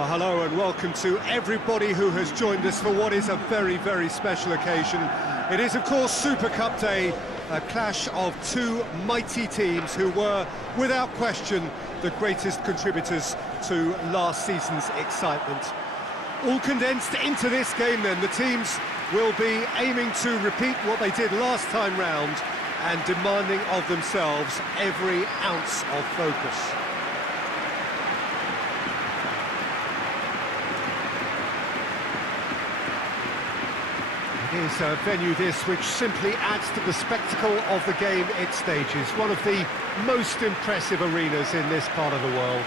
Well, hello and welcome to everybody who has joined us for what is a very, very special occasion. It is, of course, Super Cup Day, a clash of two mighty teams who were, without question, the greatest contributors to last season's excitement. All condensed into this game then, the teams will be aiming to repeat what they did last time round and demanding of themselves every ounce of focus. It is a venue this which simply adds to the spectacle of the game it stages. One of the most impressive arenas in this part of the world.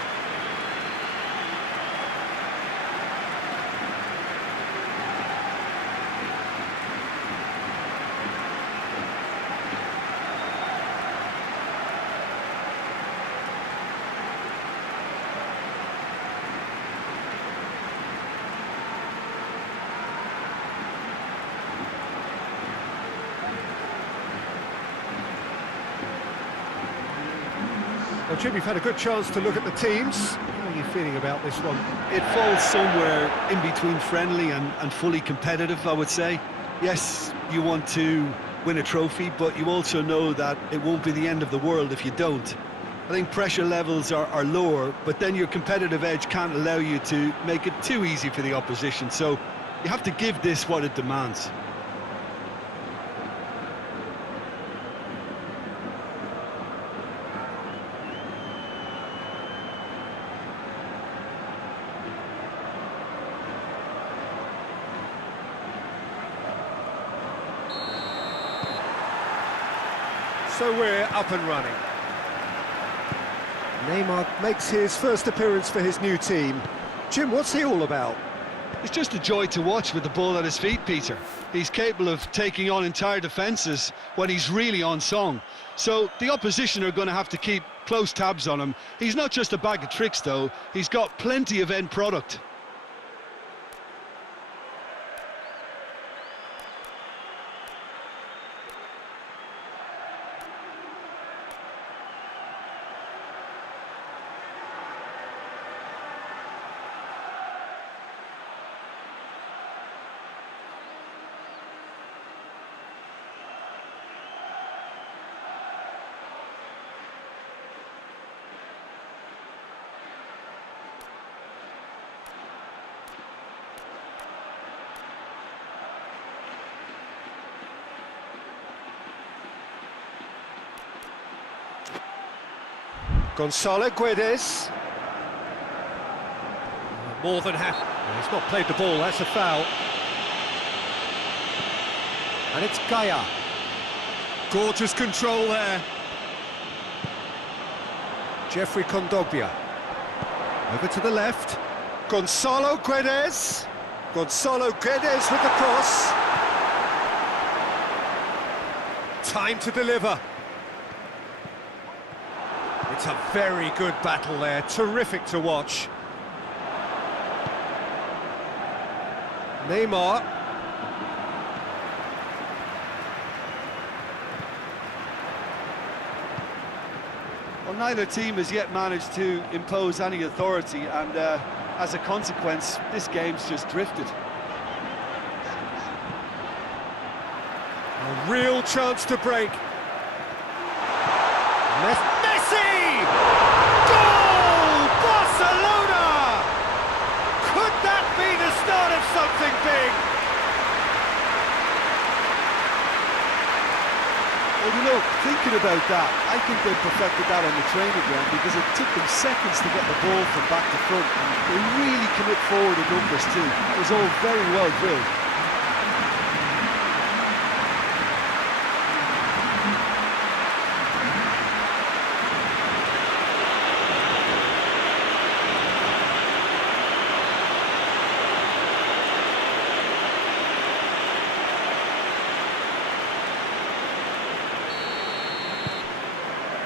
Well, Jim, you've had a good chance to look at the teams. How are you feeling about this one? It falls somewhere in between friendly and fully competitive, I would say. Yes, you want to win a trophy, but you also know that it won't be the end of the world if you don't. I think pressure levels are lower, but then your competitive edge can't allow you to make it too easy for the opposition, so you have to give this what it demands. So we're up and running. Neymar makes his first appearance for his new team. Jim, what's he all about? It's just a joy to watch with the ball at his feet, Peter. He's capable of taking on entire defences when he's really on song. So the opposition are going to have to keep close tabs on him. He's not just a bag of tricks, though. He's got plenty of end product. Gonzalo Guedes. More than happy. He's not played the ball, that's a foul. And it's Gaia. Gorgeous control there. Jeffrey Kondogbia. Over to the left. Gonzalo Guedes. Gonzalo Guedes with the cross. Time to deliver. It's a very good battle there, terrific to watch. Neymar. Well, neither team has yet managed to impose any authority, and as a consequence, this game's just drifted. A real chance to break. Messi! Goal! Barcelona! Could that be the start of something big? Well, you know, thinking about that, I think they perfected that on the training ground because it took them seconds to get the ball from back to front, and they really commit forward in numbers too. That was all very well drilled.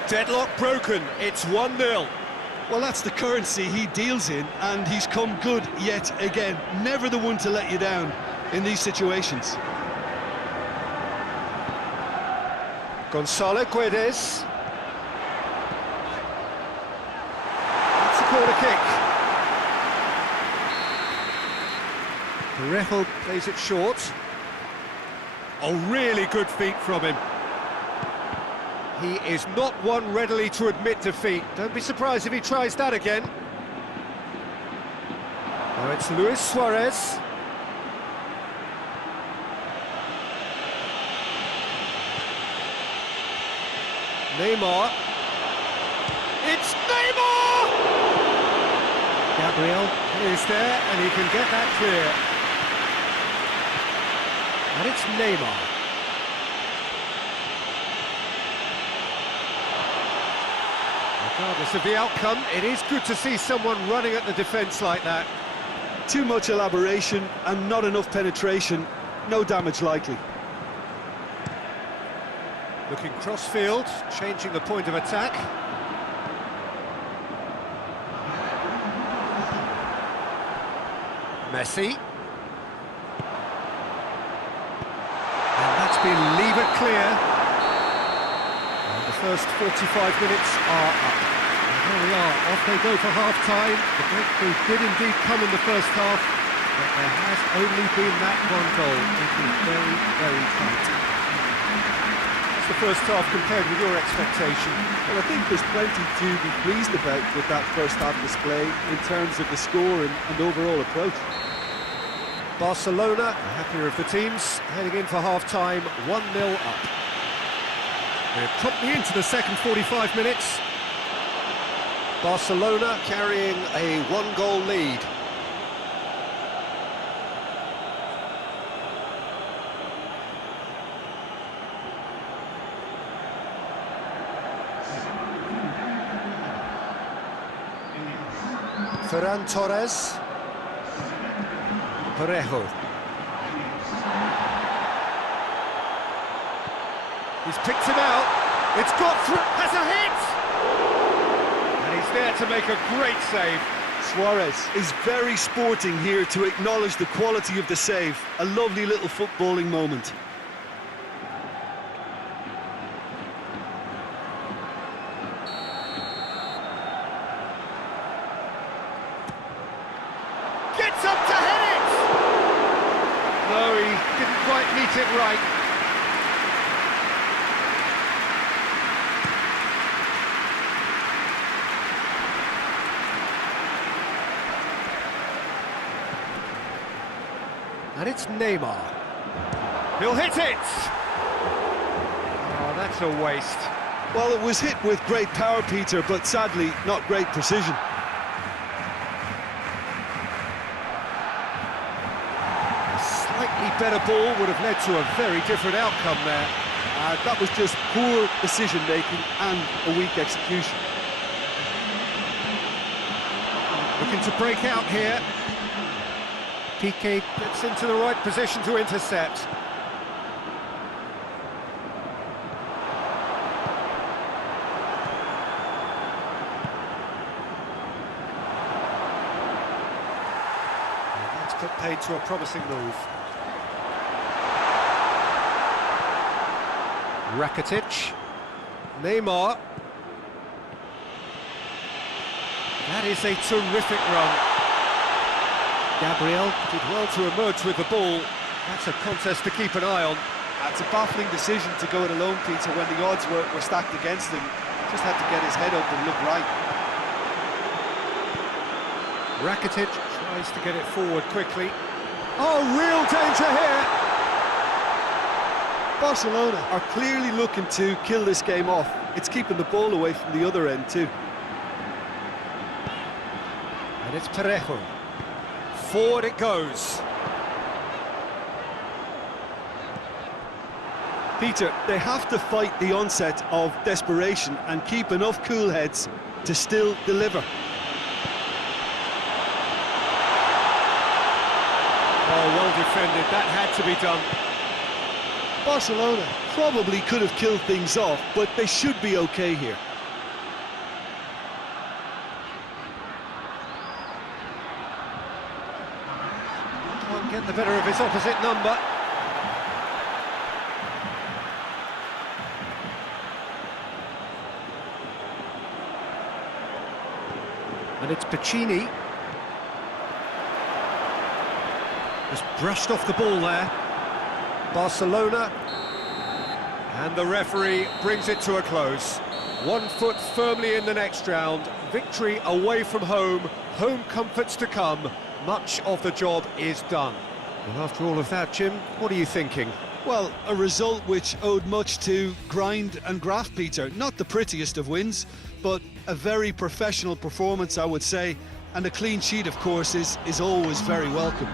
Deadlock broken, it's 1-0. Well, that's the currency he deals in, and he's come good yet again. Never the one to let you down in these situations. Gonzalo Guedes. It's a corner kick. Parejo plays it short. Oh, really good feet from him. He is not one readily to admit defeat. Don't be surprised if he tries that again. Now it's Luis Suarez. Neymar. It's Neymar! Gabriel is there, and he can get that clear. And it's Neymar. Regardless of the outcome, it is good to see someone running at the defence like that. Too much elaboration and not enough penetration. No damage likely. Looking cross-field, changing the point of attack. Messi. And that's been levered clear. And the first 45 minutes are up. And here we are, off they go for half-time. The breakthrough did indeed come in the first half, but there has only been that one goal. It was very, very tight. The first half compared with your expectation? Well, I think there's plenty to be pleased about with that first half display in terms of the score and overall approach. Barcelona, the happier of the teams, heading in for half-time, 1-0 up. We're promptly into the second 45 minutes. Barcelona carrying a one-goal lead. Ferran Torres. Parejo. He's picked him out. It's got through. Has a hit! And he's there to make a great save. Suarez is very sporting here to acknowledge the quality of the save. A lovely little footballing moment. Gets up to hit it! No, he didn't quite meet it right. And it's Neymar. He'll hit it! Oh, that's a waste. Well, it was hit with great power, Peter, but sadly, not great precision. Slightly better ball would have led to a very different outcome there. That was just poor decision-making and a weak execution. Looking to break out here. Piqué gets into the right position to intercept. That's put paid to a promising move. Rakitic, Neymar. That is a terrific run. Gabriel did well to emerge with the ball. That's a contest to keep an eye on. It's a baffling decision to go it alone, Peter, when the odds were stacked against him. Just had to get his head up and look right. Rakitic tries to get it forward quickly. Oh, real danger here! Barcelona are clearly looking to kill this game off. It's keeping the ball away from the other end too. And it's Parejo. Forward it goes. Peter, they have to fight the onset of desperation and keep enough cool heads to still deliver. Oh, well defended. That had to be done. Barcelona probably could have killed things off, but they should be okay here. Can't get the better of his opposite number. And it's Piccini. Just Brushed off the ball there. Barcelona. And the referee brings it to a close. 1 foot firmly in the next round. Victory away from home. Home comforts to come. Much of the job is done. And after all of that, Jim, what are you thinking? Well, a result which owed much to grind and graft, Peter. Not the prettiest of wins, but a very professional performance, I would say. And a clean sheet, of course, is always very welcome.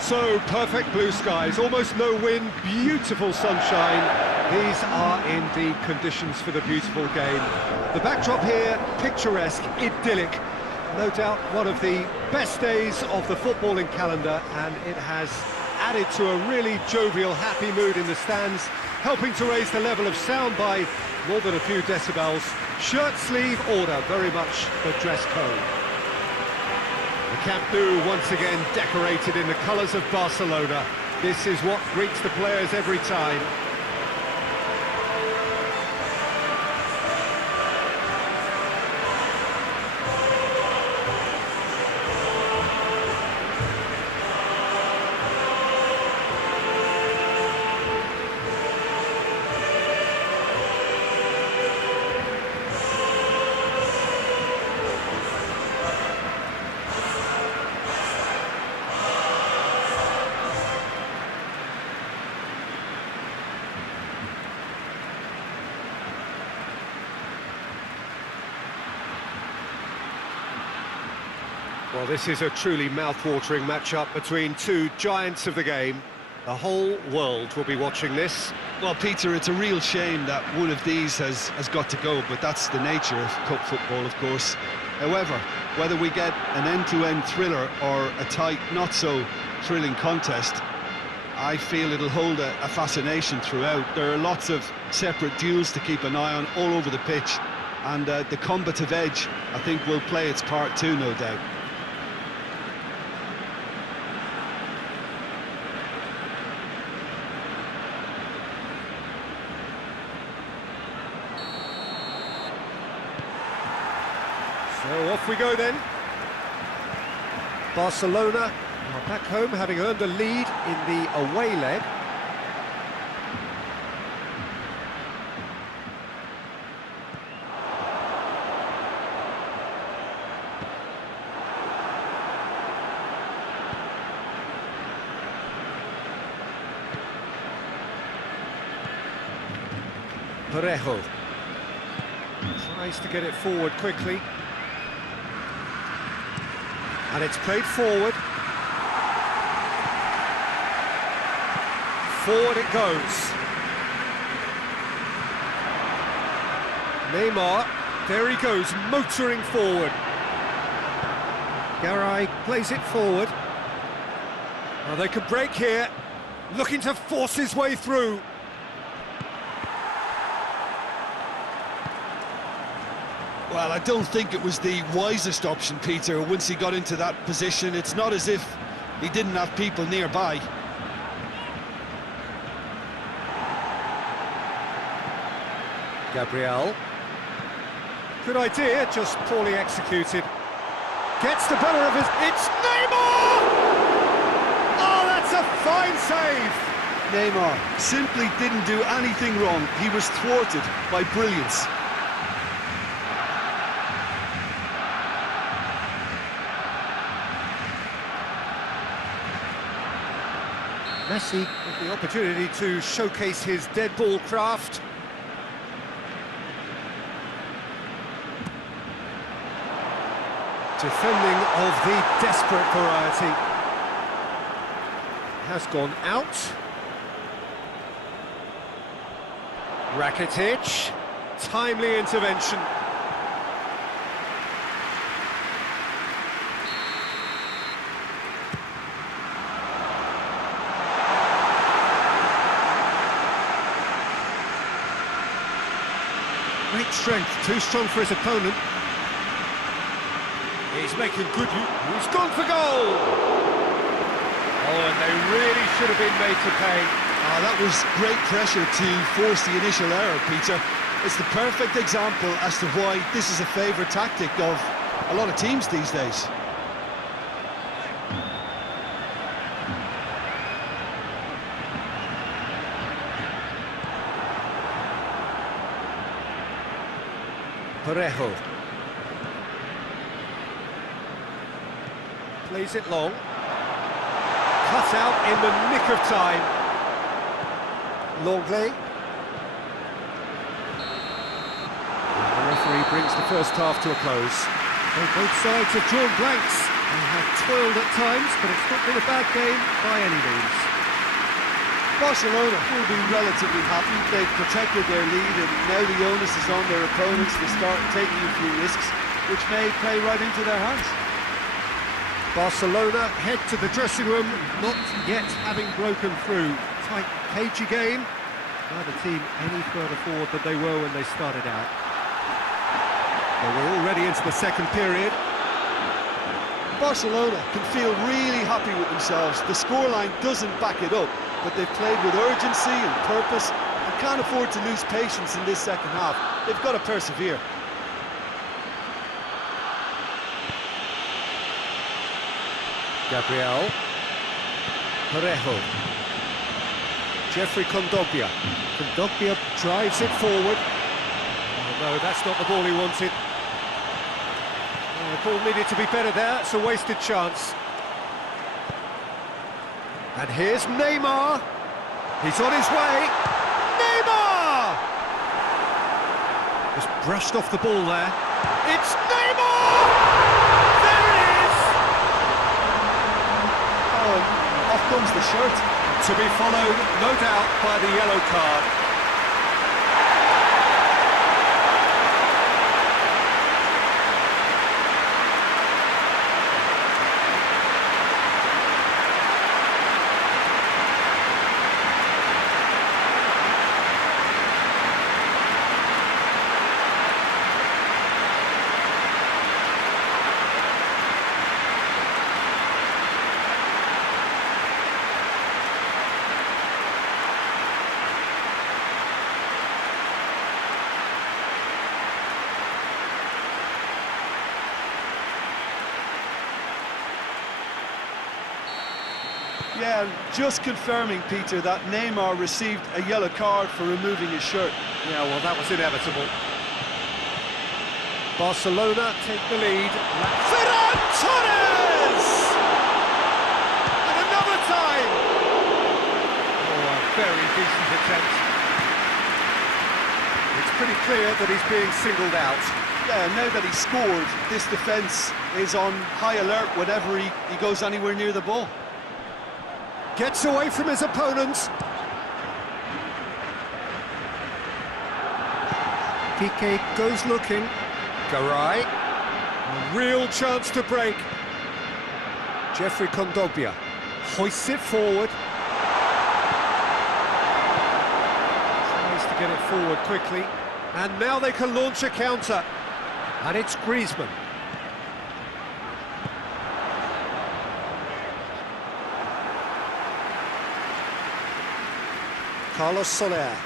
So, perfect blue skies, almost no wind, beautiful sunshine. These are indeed conditions for the beautiful game. The backdrop here, picturesque, idyllic. No doubt one of the best days of the footballing calendar, and it has added to a really jovial, happy mood in the stands, helping to raise the level of sound by more than a few decibels. Shirt sleeve order, very much the dress code. The Camp Nou once again decorated in the colours of Barcelona. This is what greets the players every time. Well, this is a truly mouth-watering matchup between two giants of the game. The whole world will be watching this. Well, Peter, it's a real shame that one of these has got to go, but that's the nature of cup football, of course. However, whether we get an end-to-end thriller or a tight, not-so-thrilling contest, I feel it'll hold a fascination throughout. There are lots of separate duels to keep an eye on all over the pitch, and the combative edge, I think, will play its part too, no doubt. So off we go then. Barcelona are back home, having earned a lead in the away leg. Parejo tries to get it forward quickly. And it's played forward. Forward it goes. Neymar, there he goes, motoring forward. Garay plays it forward. Well, they could break here, looking to force his way through. Well, I don't think it was the wisest option, Peter, once he got into that position. It's not as if he didn't have people nearby. Gabriel. Good idea, just poorly executed. Gets the better of his... It's Neymar! Oh, that's a fine save! Neymar simply didn't do anything wrong. He was thwarted by brilliance. Messi with the opportunity to showcase his dead ball craft. Defending of the desperate variety. Has gone out. Rakitic. Timely intervention. Great strength, too strong for his opponent. He's making good use. He's gone for goal! Oh, and they really should have been made to pay. Oh, that was great pressure to force the initial error, Peter. It's the perfect example as to why this is a favourite tactic of a lot of teams these days. Parejo. Plays it long. Cut out in the nick of time. Longley. The referee brings the first half to a close. Well, both sides have drawn blanks and have toiled at times, but it's not been a bad game by any means. Barcelona will be relatively happy. They've protected their lead and now the onus is on their opponents to start taking a few risks, which may play right into their hands. Barcelona head to the dressing room, not yet having broken through. Tight, cagey game. Neither team any further forward than they were when they started out. Well, we're already into the second period. Barcelona can feel really happy with themselves. The scoreline doesn't back it up, but they've played with urgency and purpose and can't afford to lose patience in this second half. They've got to persevere. Gabriel. Parejo. Jeffrey Kondogbia. Kondogbia drives it forward. Oh, no, that's not the ball he wanted. The ball needed to be better there. It's a wasted chance. And here's Neymar. He's on his way. Neymar! Just brushed off the ball there. It's Neymar! There it is! Oh, off comes the shirt. To be followed, no doubt, by the yellow card. Yeah, just confirming, Peter, that Neymar received a yellow card for removing his shirt. Yeah, well, that was inevitable. Barcelona take the lead. Ferran Torres! And another time! Oh, a very decent attempt. It's pretty clear that he's being singled out. Yeah, now that he scored, this defence is on high alert whenever he goes anywhere near the ball. Gets away from his opponents. Piqué goes looking. Garay. A real chance to break. Jeffrey Kondogbia hoists it forward. Tries to get it forward quickly. And now they can launch a counter. And it's Griezmann. Carlos Soler.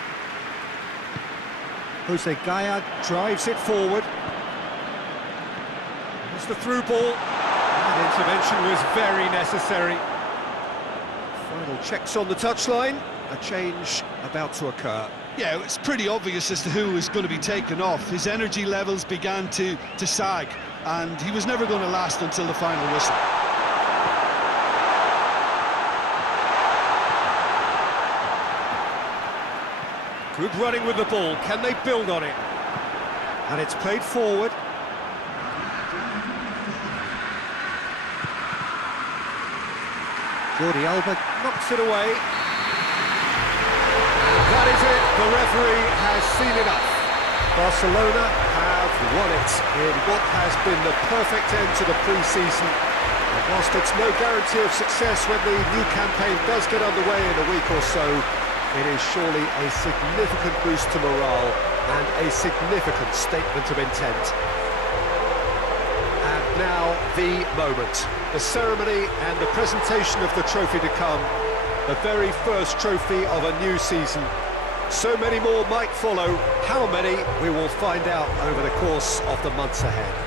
Jose Gaya drives it forward. It's the through ball. That intervention was very necessary. Final checks on the touchline. A change about to occur. Yeah, it's pretty obvious as to who was going to be taken off. His energy levels began to sag, and he was never going to last until the final whistle. Good running with the ball. Can they build on it? And it's played forward. Jordi Alba knocks it away. And that is it. The referee has seen enough. Barcelona have won it in what has been the perfect end to the pre-season. And whilst it's no guarantee of success when the new campaign does get underway in a week or so, it is surely a significant boost to morale and a significant statement of intent. And now the moment, the ceremony and the presentation of the trophy to come, the very first trophy of a new season. So many more might follow. How many, we will find out over the course of the months ahead.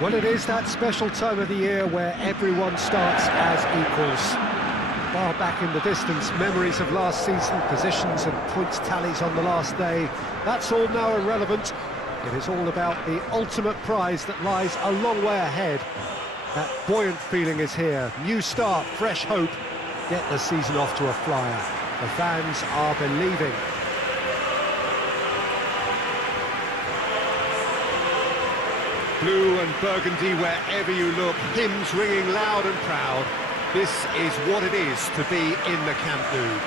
Well, it is that special time of the year where everyone starts as equals. Far back in the distance, memories of last season, positions and points tallies on the last day, that's all now irrelevant. It is all about the ultimate prize that lies a long way ahead. That buoyant feeling is here. New start, fresh hope. Get the season off to a flyer. The fans are believing. Blue and burgundy wherever you look, hymns ringing loud and proud. This is what it is to be in the Camp Nou.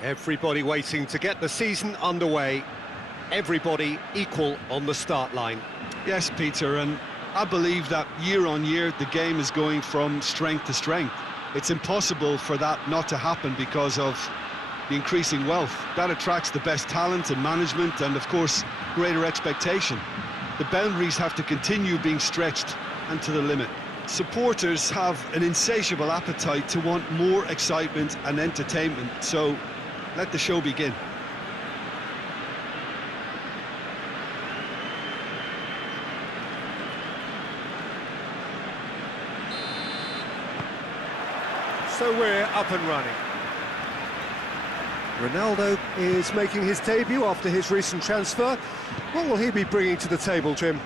Everybody waiting to get the season underway. Everybody equal on the start line. Yes, Peter, and I believe that year on year the game is going from strength to strength. It's impossible for that not to happen because of the increasing wealth. That attracts the best talent and management and, of course, greater expectation. The boundaries have to continue being stretched and to the limit. Supporters have an insatiable appetite to want more excitement and entertainment, so let the show begin. So we're up and running. Ronaldo is making his debut after his recent transfer. What will he be bringing to the table, Jim?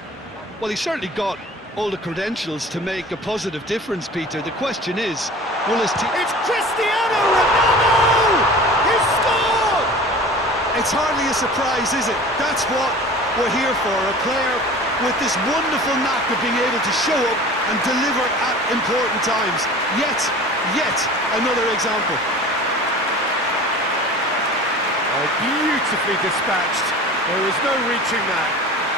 Well, he's certainly got all the credentials to make a positive difference, Peter. The question is, will his team... It's Cristiano Ronaldo! He's scored! It's hardly a surprise, is it? That's what we're here for, a player with this wonderful knack of being able to show up and deliver at important times. Yet another example. Oh, beautifully dispatched. There was no reaching that.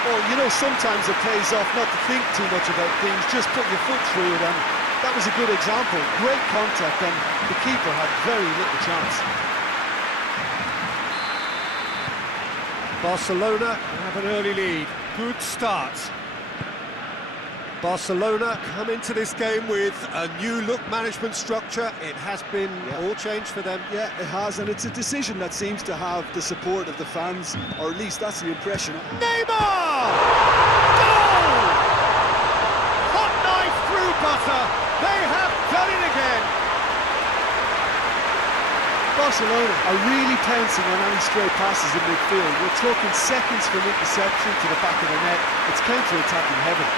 Well, you know, sometimes it pays off not to think too much about things, just put your foot through it, and that was a good example. Great contact, and the keeper had very little chance. Barcelona have an early lead. Good start. Barcelona come into this game with a new look management structure. It has been all changed for them. Yeah, it has, and it's a decision that seems to have the support of the fans, or at least that's the impression. Neymar! Goal! Hot knife through butter. They have done it again. Barcelona are really pouncing on any stray passes in midfield. We're talking seconds from interception to the back of the net. It's counter-attacking heaven.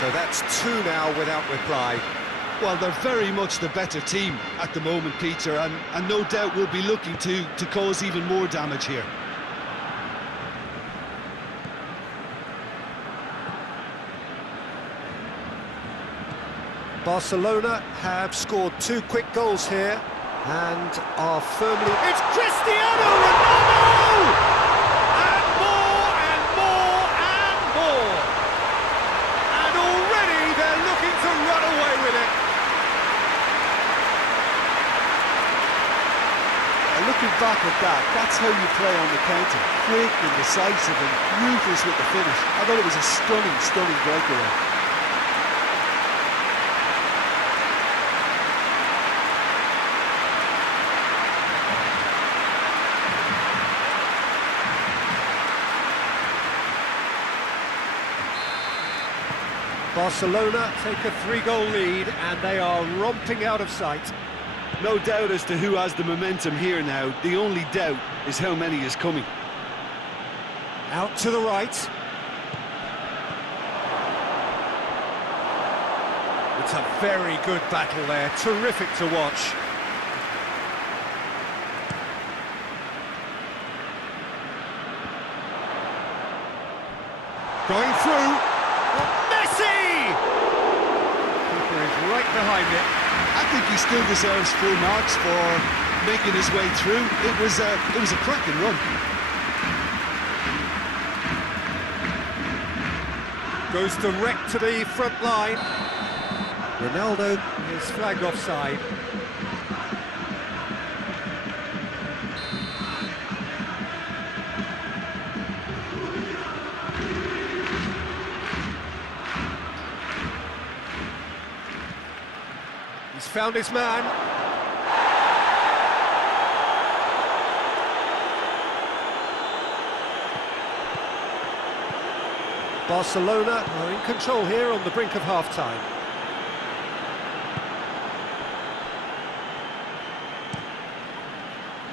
So that's two now without reply. Well, they're very much the better team at the moment, Peter, and no doubt will be looking to cause even more damage here. Barcelona have scored two quick goals here and are firmly... It's Cristiano Ronaldo! And more and more and more! And already they're looking to run away with it. And looking back at that, that's how you play on the counter. Quick and decisive and ruthless with the finish. I thought it was a stunning breakaway. Barcelona take a 3-goal lead and they are romping out of sight. No doubt as to who has the momentum here now. The only doubt is how many is coming. Out to the right. It's a very good battle there, terrific to watch. Going through. Keeper is right behind it. I think he still deserves full marks for making his way through. It was a cracking run. Goes direct to the front line. Ronaldo is flagged offside. He's found his man. Barcelona are in control here on the brink of half-time.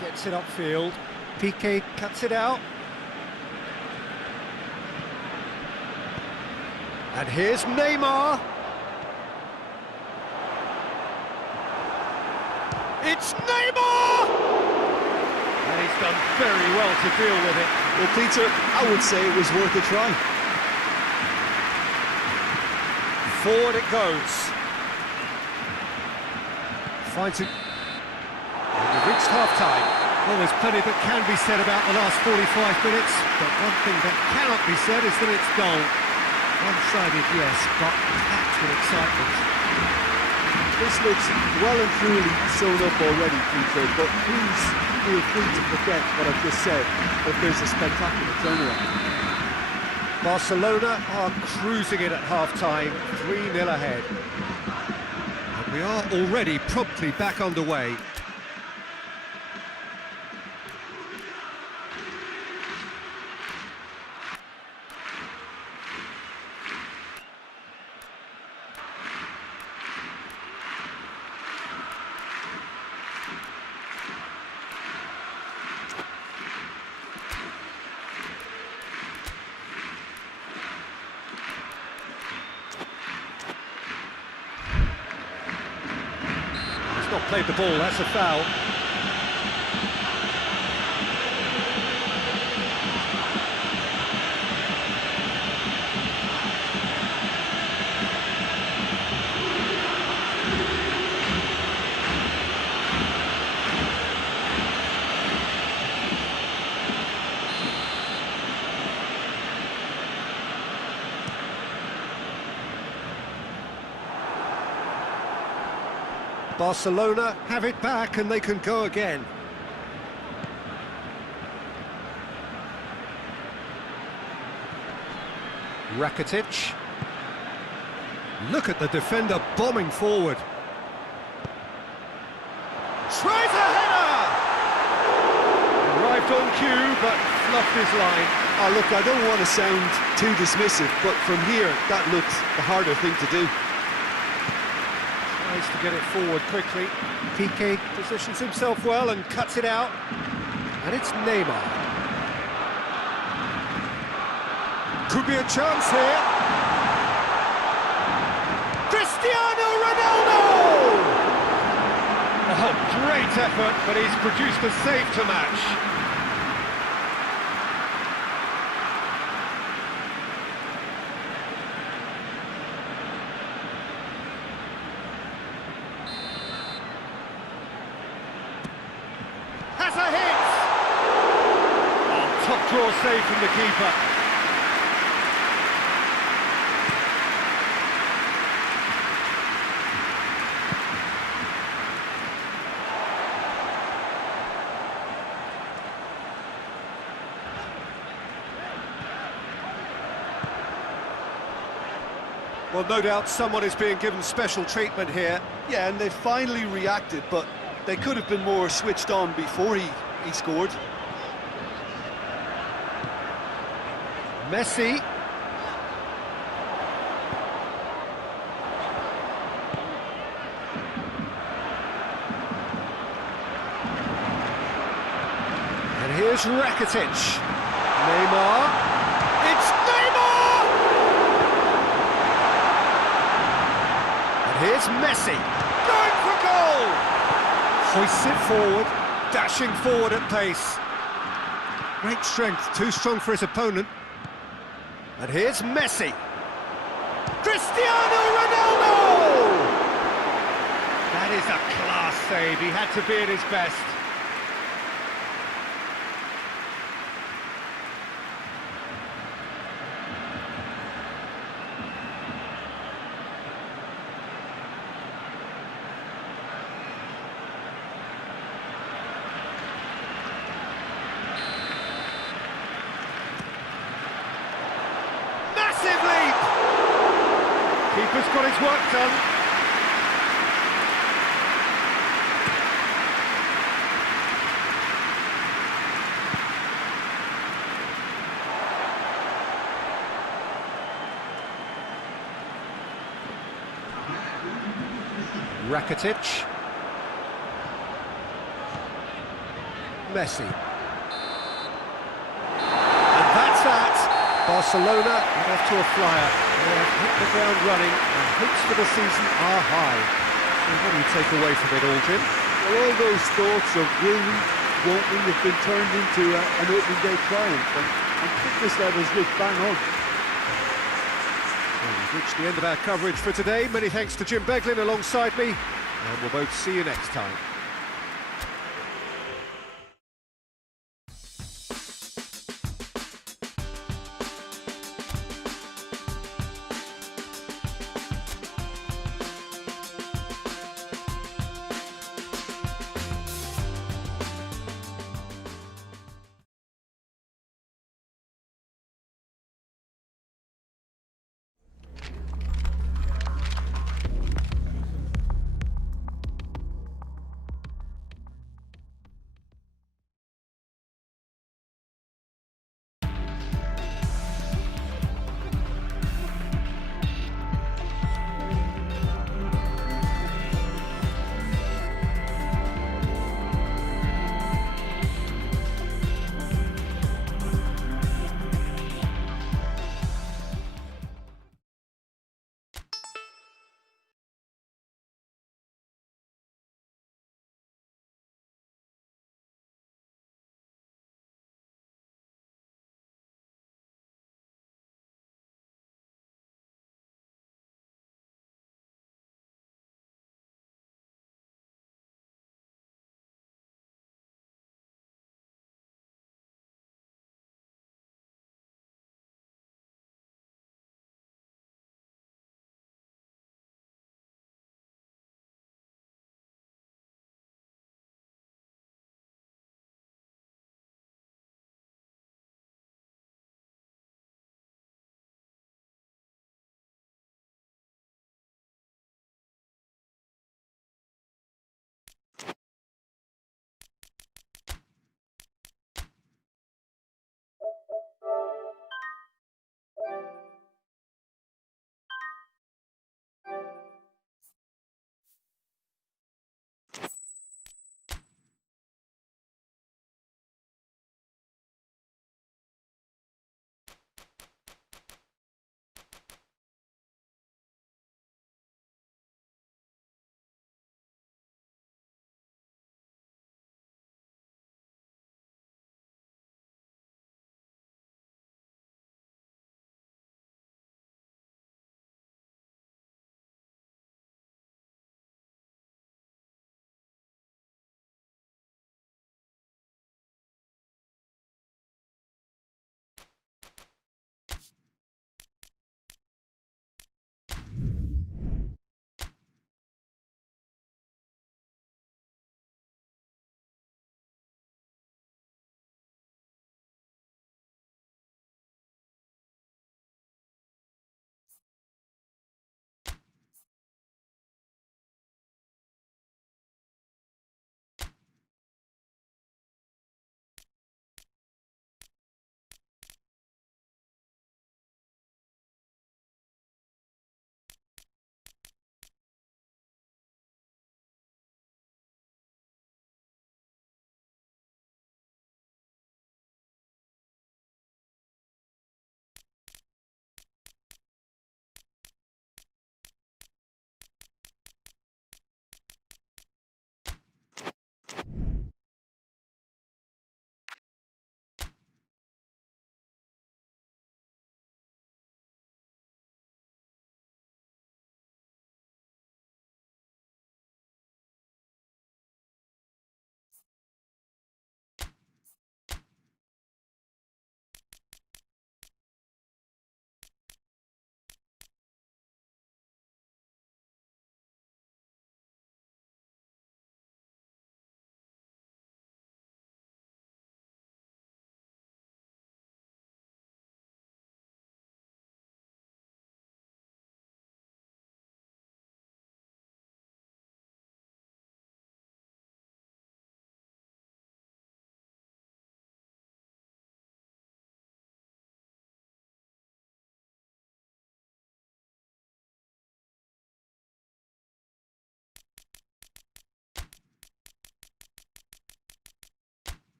Gets it upfield. Piqué cuts it out. And here's Neymar. It's Neymar! And he's done very well to deal with it. Well, Peter, I would say it was worth a try. Forward it goes. Finds it. And we've reached half-time. Well, there's plenty that can be said about the last 45 minutes, but one thing that cannot be said is that it's dull. One-sided, yes, but packed with excitement. This looks well and truly sewn up already, Peter, but please feel free to forget what I've just said, if there's a spectacular turnaround. Barcelona are cruising it at half-time, 3-0 ahead. And we are already promptly back underway. Not played the ball, that's a foul. Barcelona have it back and they can go again. Rakitic. Look at the defender bombing forward. Tries a header! Arrived on cue, but fluffed his line. Oh, look, I don't want to sound too dismissive, but from here, that looked the harder thing to do. Tries to get it forward quickly. Piqué positions himself well and cuts it out. And it's Neymar. Could be a chance here. Cristiano Ronaldo! Oh, great effort, but he's produced a save to match. Has a hit! Oh, top draw save from the keeper. Well, no doubt someone is being given special treatment here. Yeah, and they finally reacted, but they could have been more switched on before he scored. Messi. And here's Rakitic. Neymar. It's Neymar! And here's Messi. Going for goal! Hoists it forward, dashing forward at pace. Great strength, too strong for his opponent. And here's Messi. Cristiano Ronaldo! That is a class save. He had to be at his best. Massive leap! Keeper's got his work done. Rakitic. Messi. And that's that. Barcelona are off to a flyer. They have hit the ground running and hopes for the season are high. And what do you take away from it all, Jim? Well, all those thoughts of will we, won't we, have been turned into an opening day triumph, and fitness levels look bang on. Well, we've reached the end of our coverage for today. Many thanks to Jim Beglin alongside me, and we'll both see you next time.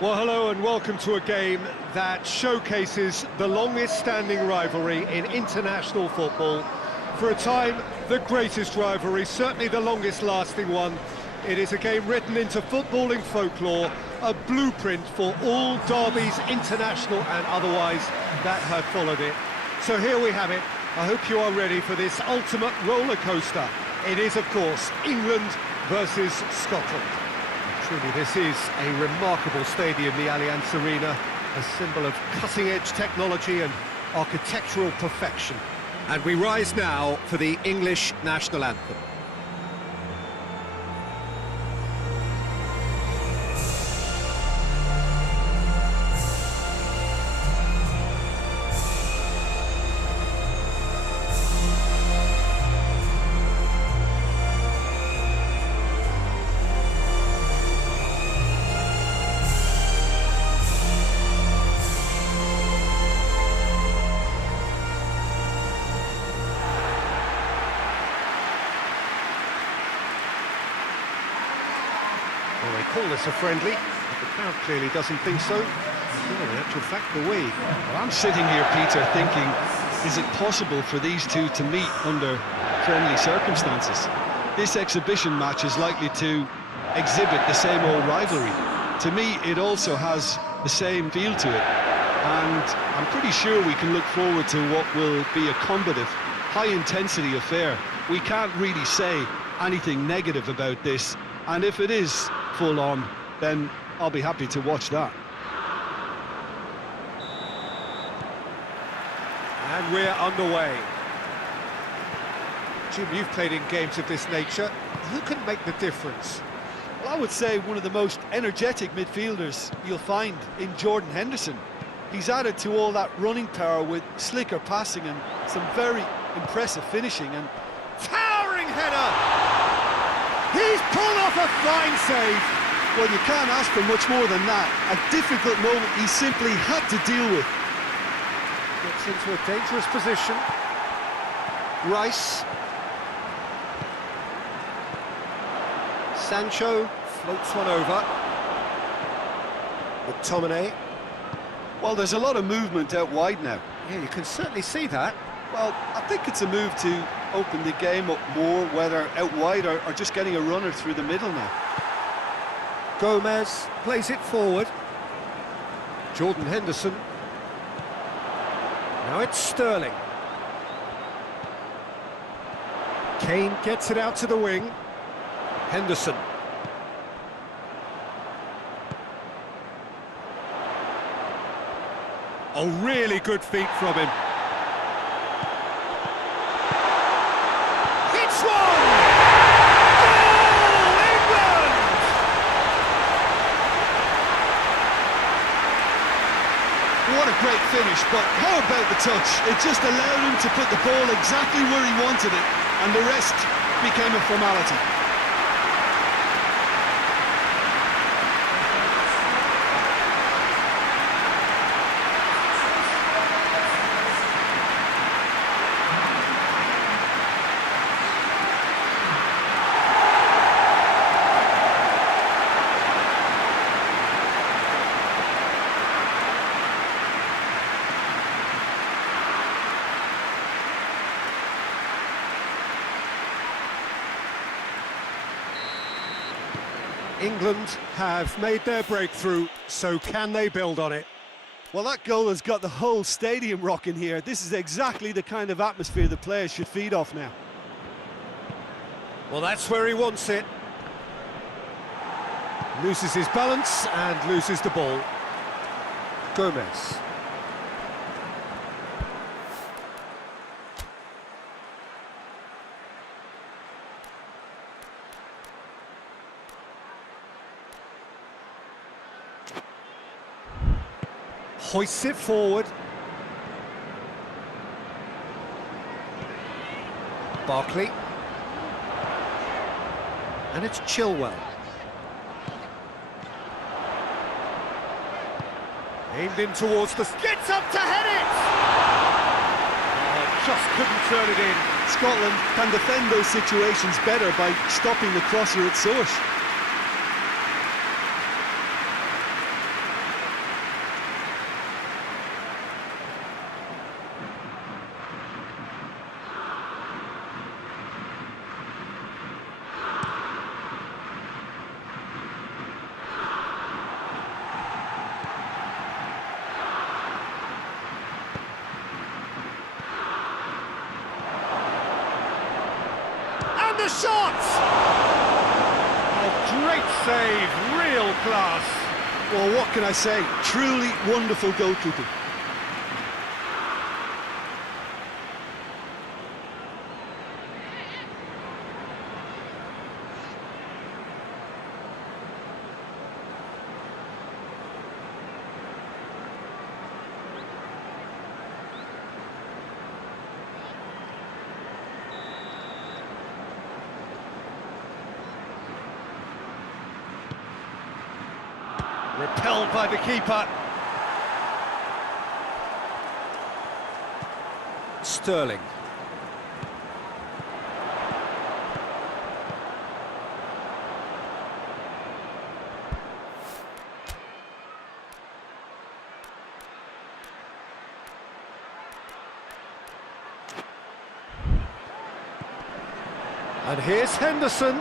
Well, hello and welcome to a game that showcases the longest-standing rivalry in international football. For a time, the greatest rivalry, certainly the longest-lasting one. It is a game written into footballing folklore, a blueprint for all derbies, international and otherwise, that have followed it. So here we have it. I hope you are ready for this ultimate roller coaster. It is, of course, England versus Scotland. Truly, this is a remarkable stadium, the Allianz Arena, a symbol of cutting-edge technology and architectural perfection. And we rise now for the English national anthem. Well, they call this a friendly, but the crowd clearly doesn't think so. No, in actual fact, the way. Well, I'm sitting here, Peter, thinking, is it possible for these two to meet under friendly circumstances? This exhibition match is likely to exhibit the same old rivalry. To me, it also has the same feel to it. And I'm pretty sure we can look forward to what will be a combative, high-intensity affair. We can't really say anything negative about this. And if it is full on, then I'll be happy to watch that. And we're underway. Jim, you've played in games of this nature. Who can make the difference? Well, I would say one of the most energetic midfielders you'll find in Jordan Henderson. He's added to all that running power with slicker passing and some very impressive finishing. And Towering header! He's pulled off a fine save. well, you can't ask for much more than that. A difficult moment he simply had to deal with. Gets into a dangerous position. Rice. Sancho floats one over. McTominay. Well, there's a lot of movement out wide now. Yeah, you can certainly see that. Well, I think it's a move to open the game up more, whether out wide or just getting a runner through the middle now. Gomez plays it forward. Jordan Henderson. Now it's Sterling. Kane gets it out to the wing. Henderson. Oh, really good feet from him. It's one! Goal, England! What a great finish, but how about the touch? It just allowed him to put the ball exactly where he wanted it, and the rest became a formality. England have made their breakthrough, so can they build on it? Well, that goal has got the whole stadium rocking here. This is exactly the kind of atmosphere the players should feed off now. Well, that's where he wants it. Loses his balance and loses the ball. Gomez. Hoists it forward. Barkley. And it's Chilwell. Aimed in towards the... Gets up to head it! Oh, just couldn't turn it in. Scotland can defend those situations better by stopping the crosser at source. shot! Oh, great save, real class. Well, what can I say? Truly wonderful goalkeeping. Repelled by the keeper. Sterling. And here's Henderson.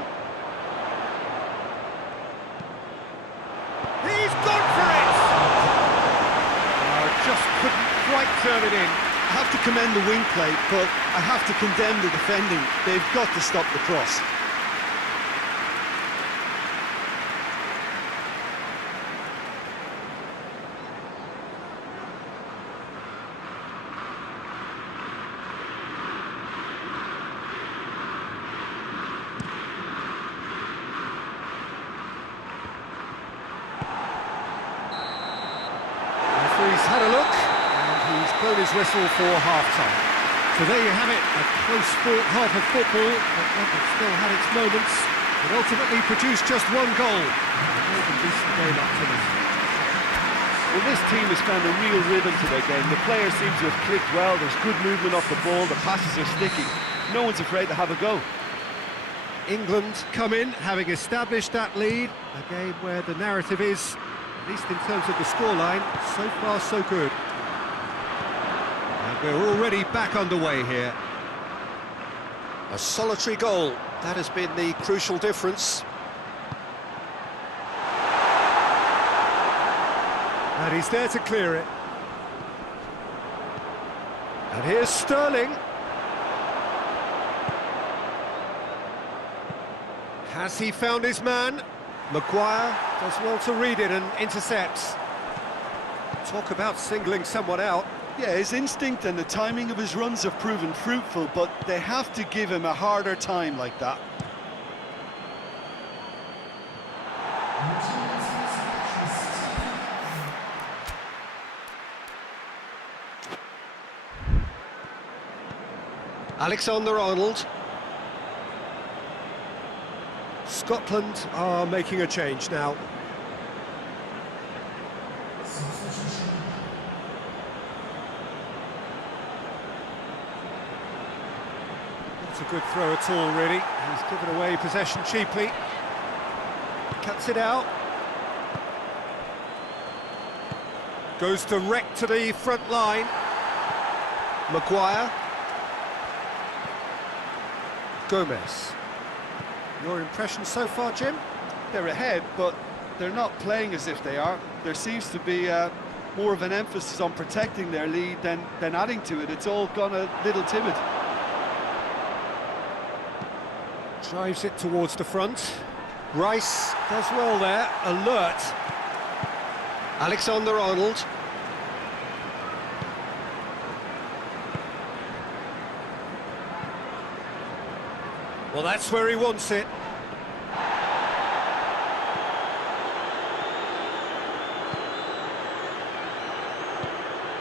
He's gone for it! Oh, just couldn't quite turn it in. I have to commend the wing play, but I have to condemn the defending. They've got to stop the cross. He's had a look, and he's blown his whistle for half-time. So there you have it, a close-fought half of football, but one that still had its moments. It ultimately produced just one goal. A decent game up to this. Well, this team has found a real rhythm to their game. The players seem to have clicked well. There's good movement off the ball. The passes are sticky. No one's afraid to have a go. England come in, having established that lead. A game where the narrative is, at least in terms of the scoreline, so far so good. And we're already back underway here. A solitary goal, that has been the crucial difference. And he's there to clear it. And here's Sterling. Has he found his man? Maguire does well to read it and intercepts. Talk about singling someone out. Yeah, his instinct and the timing of his runs have proven fruitful, but they have to give him a harder time like that. Alexander-Arnold. Scotland are making a change now. Not a good throw at all, really. He's given away possession cheaply. Cuts it out. Goes direct to the front line. Maguire. Gomez. Your impression so far, Jim? They're ahead, but they're not playing as if they are. There seems to be more of an emphasis on protecting their lead than adding to it. It's all gone a little timid. Drives it towards the front. Rice does well there, alert. Alexander-Arnold. Well, that's where he wants it.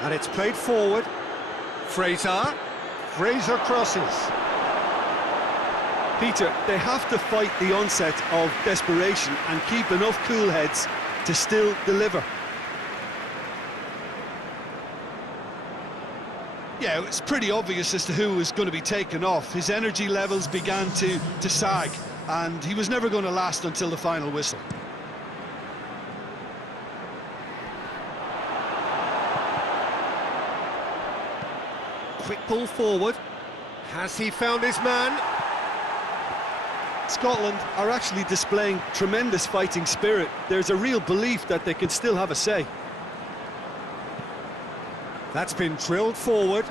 And it's played forward. Fraser. Fraser crosses. Peter, they have to fight the onset of desperation and keep enough cool heads to still deliver. Yeah, it's pretty obvious as to who was going to be taken off. His energy levels began to sag, and he was never going to last until the final whistle. Quick ball forward. Has he found his man? Scotland are actually displaying tremendous fighting spirit. There's a real belief that they can still have a say. That's been drilled forward.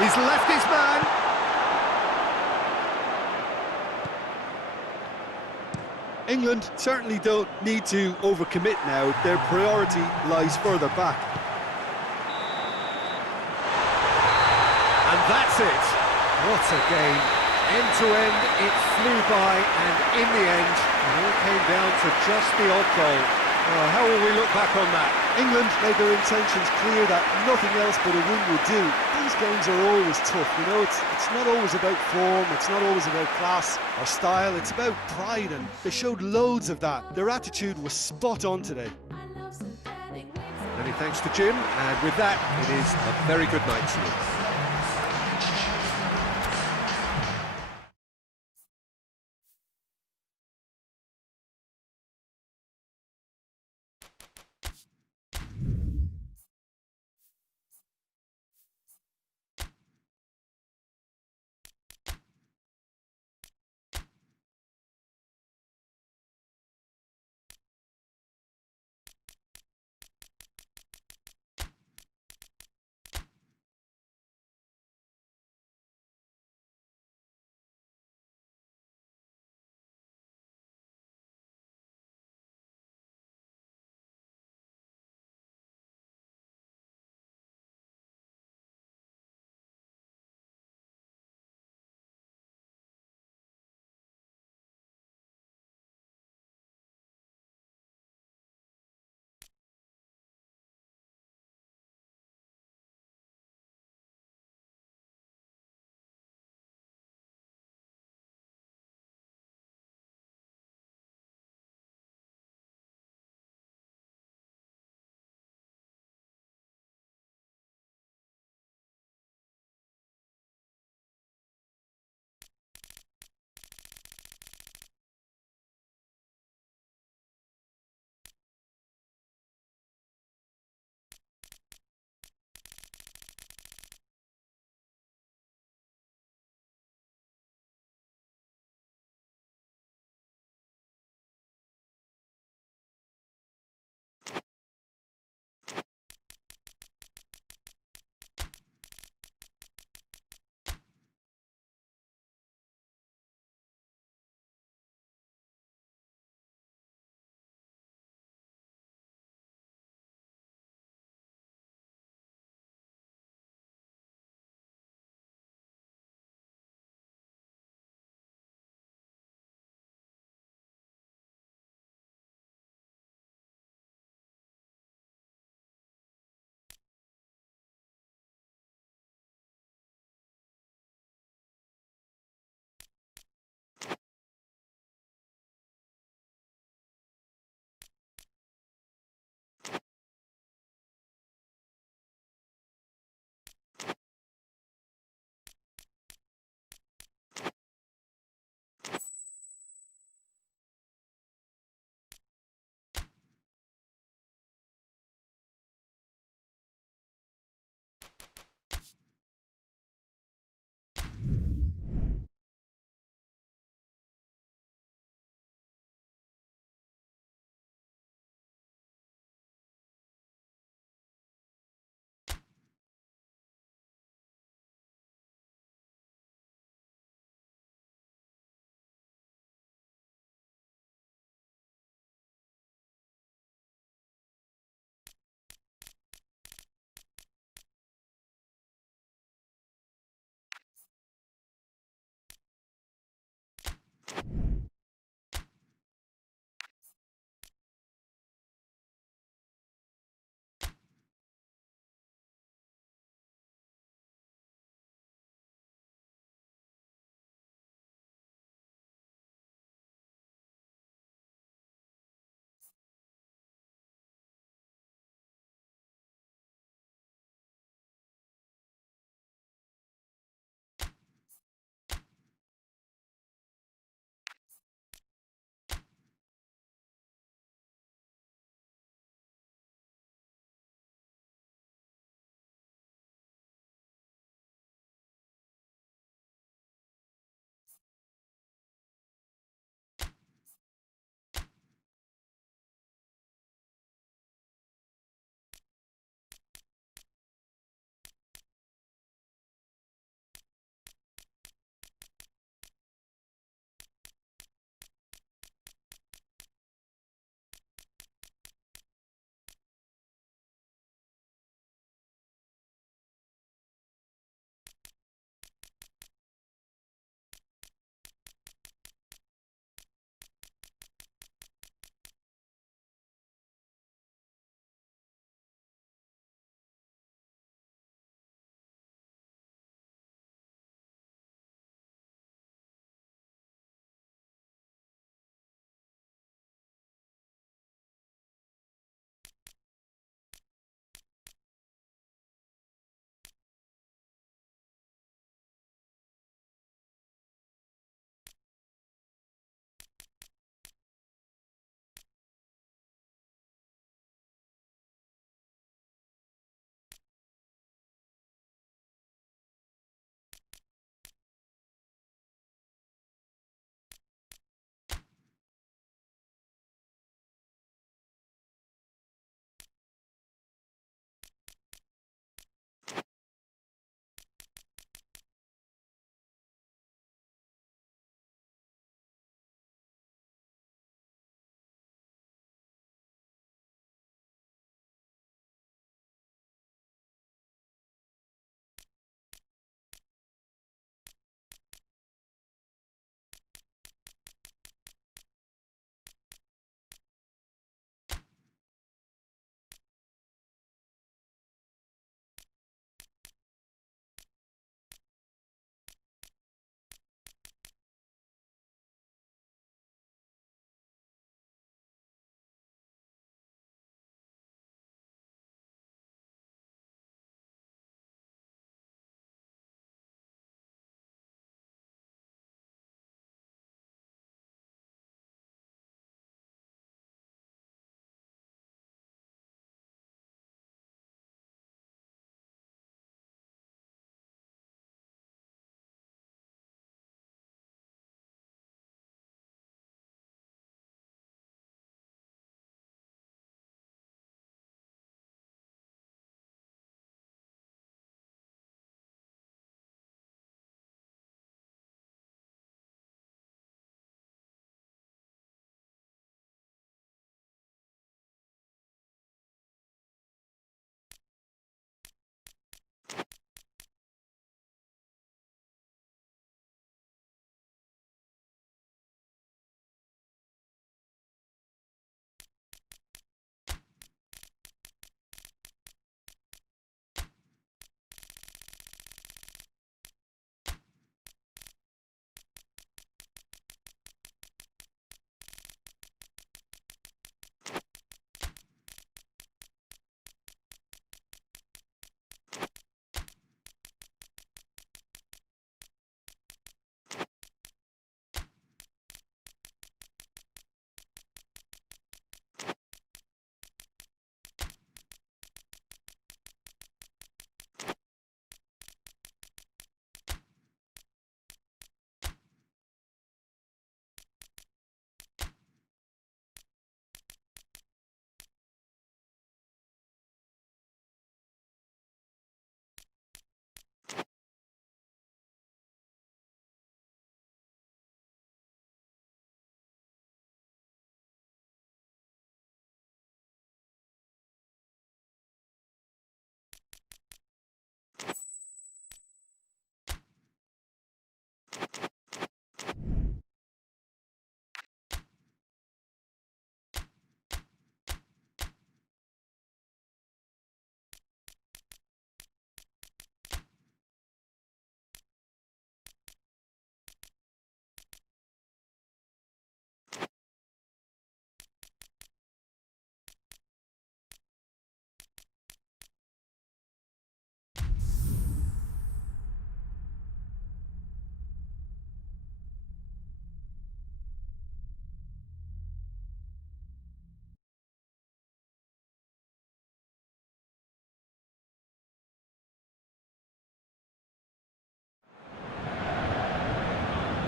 He's left his man. England certainly don't need to overcommit now. Their priority lies further back. And that's it. What a game. End to end, it flew by, and in the end, it all came down to just the odd goal. Well, how will we look back on that? England made their intentions clear that nothing else but a win would do. These games are always tough, you know, it's not always about form, it's not always about class or style, it's about pride, and they showed loads of that. Their attitude was spot on today. Many thanks to Jim, and with that, it is a very good night to you.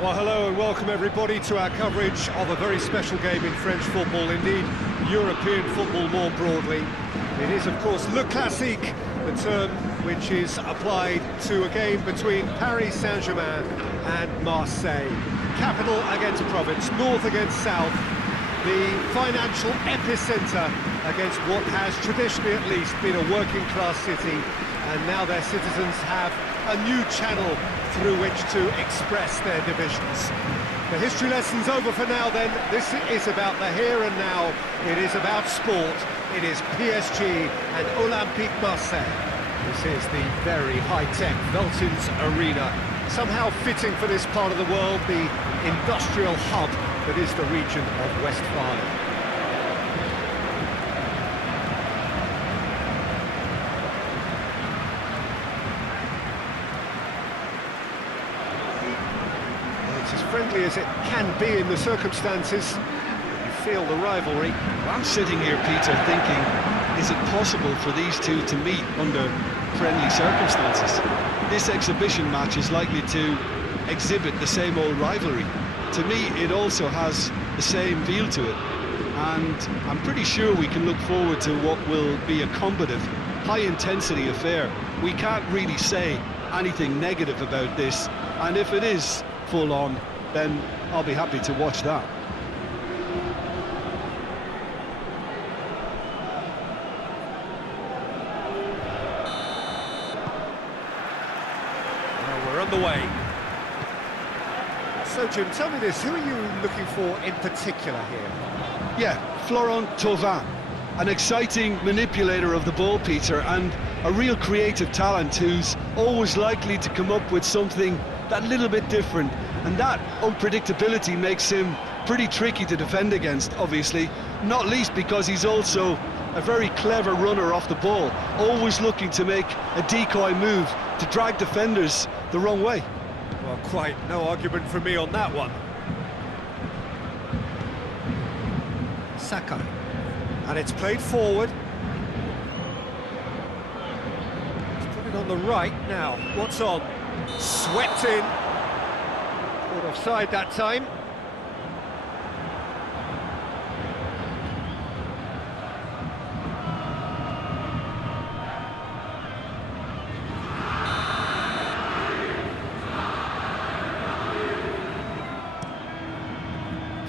Well, hello and welcome everybody to our coverage of a very special game in French football, indeed European football more broadly. It is, of course, Le Classique, the term which is applied to a game between Paris Saint-Germain and Marseille. Capital against province, north against south, the financial epicentre against what has traditionally at least been a working-class city, and now their citizens have a new channel through which to express their divisions. The history lesson's over for now then. This is about the here and now. It is about sport. It is PSG and Olympique Marseille. This is the very high-tech Veltins Arena, somehow fitting for this part of the world, the industrial hub that is the region of Westphalia. As friendly as it can be in the circumstances. You feel the rivalry. Well, I'm sitting here, Peter, thinking, is it possible for these two to meet under friendly circumstances? This exhibition match is likely to exhibit the same old rivalry. To me, it also has the same feel to it. And I'm pretty sure we can look forward to what will be a combative, high-intensity affair. We can't really say anything negative about this, and if it is full on, then I'll be happy to watch that. Well, we're on the way. So, Jim, tell me this, who are you looking for in particular here? Yeah, Florent Thauvin, an exciting manipulator of the ball, Peter, and a real creative talent who's always likely to come up with something that little bit different, and that unpredictability makes him pretty tricky to defend against, obviously, not least because he's also a very clever runner off the ball, always looking to make a decoy move to drag defenders the wrong way. Well, quite no argument from me on that one. Saka, and it's played forward. He's put it on the right now. What's on? Swept in. Caught offside that time.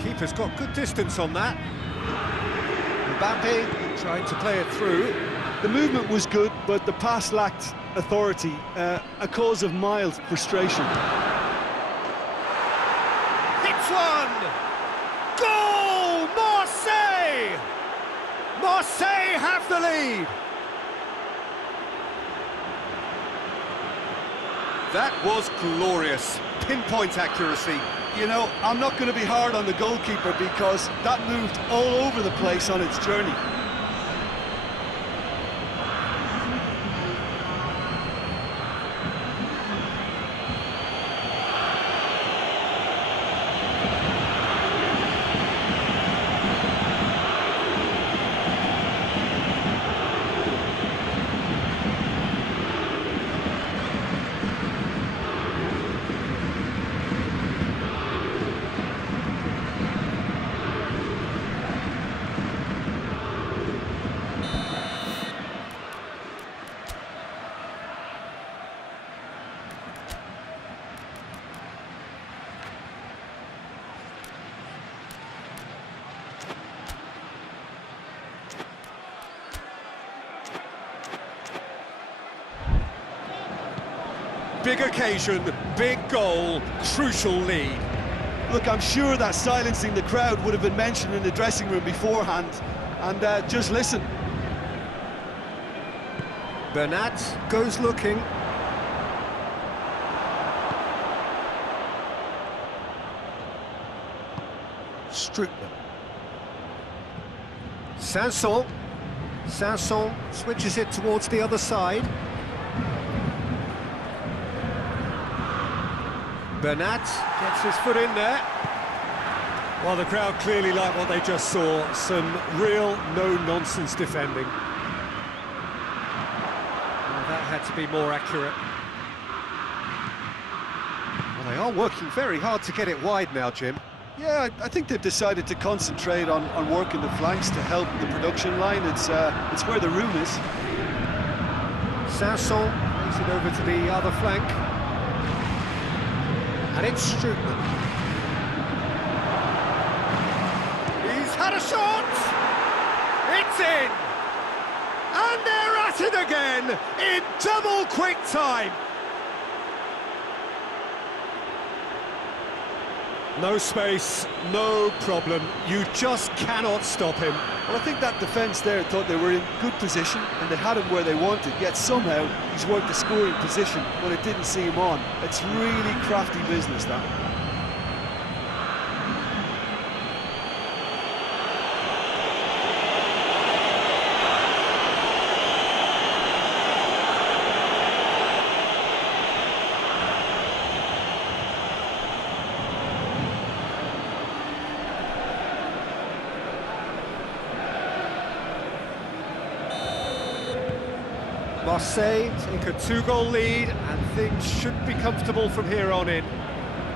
Keeper's got good distance on that. Mbappe trying to play it through. The movement was good, but the pass lacked authority, a cause of mild frustration. Hits one! Goal! Marseille! Marseille have the lead! That was glorious. Pinpoint accuracy. You know, I'm not going to be hard on the goalkeeper because that moved all over the place on its journey. Big occasion, big goal, crucial lead. Look, I'm sure that silencing the crowd would have been mentioned in the dressing room beforehand. And just listen. Bernat goes looking. Strootman. Sanson switches it towards the other side. Bernat gets his foot in there. Well, the crowd clearly like what they just saw. Some real no-nonsense defending. Well, that had to be more accurate. Well, they are working very hard to get it wide now, Jim. Yeah, I think they've decided to concentrate on working the flanks to help the production line. It's where the room is. Sanson plays it over to the other flank. And it's Shootout. He's had a shot! It's in! And they're at it again in double quick time! No space, no problem. You just cannot stop him. Well, I think that defence there thought they were in good position and they had him where they wanted, yet somehow he's worked the scoring position when it didn't see him on. It's really crafty business, that. Marseille take a 2-goal lead and things should be comfortable from here on in.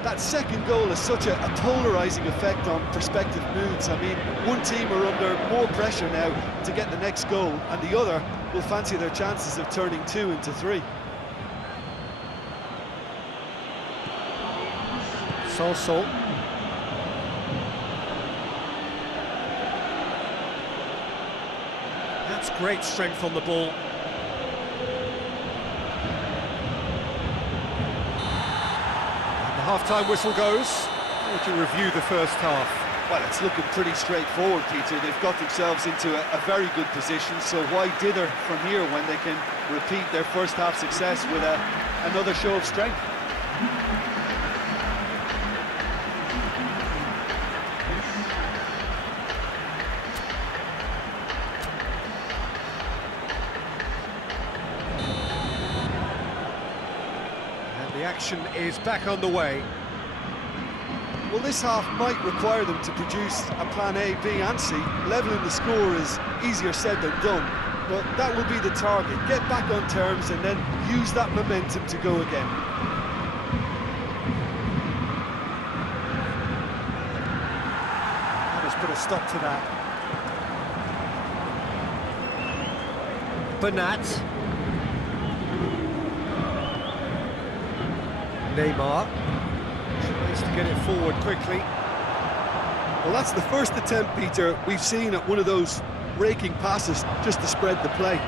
That second goal has such a polarising effect on prospective moods. I mean, one team are under more pressure now to get the next goal, and the other will fancy their chances of turning 2 into 3. Sanson. That's great strength on the ball. Half-time whistle goes. How would you review the first half? Well, it's looking pretty straightforward, Peter. They've got themselves into a very good position, so why dither from here when they can repeat their first half success with another show of strength? The action is back on the way. Well, this half might require them to produce a plan A, B and C. Levelling the score is easier said than done, but that will be the target. Get back on terms and then use that momentum to go again. That has put a stop to that. Bernat. Neymar tries to get it forward quickly. Well, that's the first attempt, Peter, we've seen at one of those raking passes just to spread the play.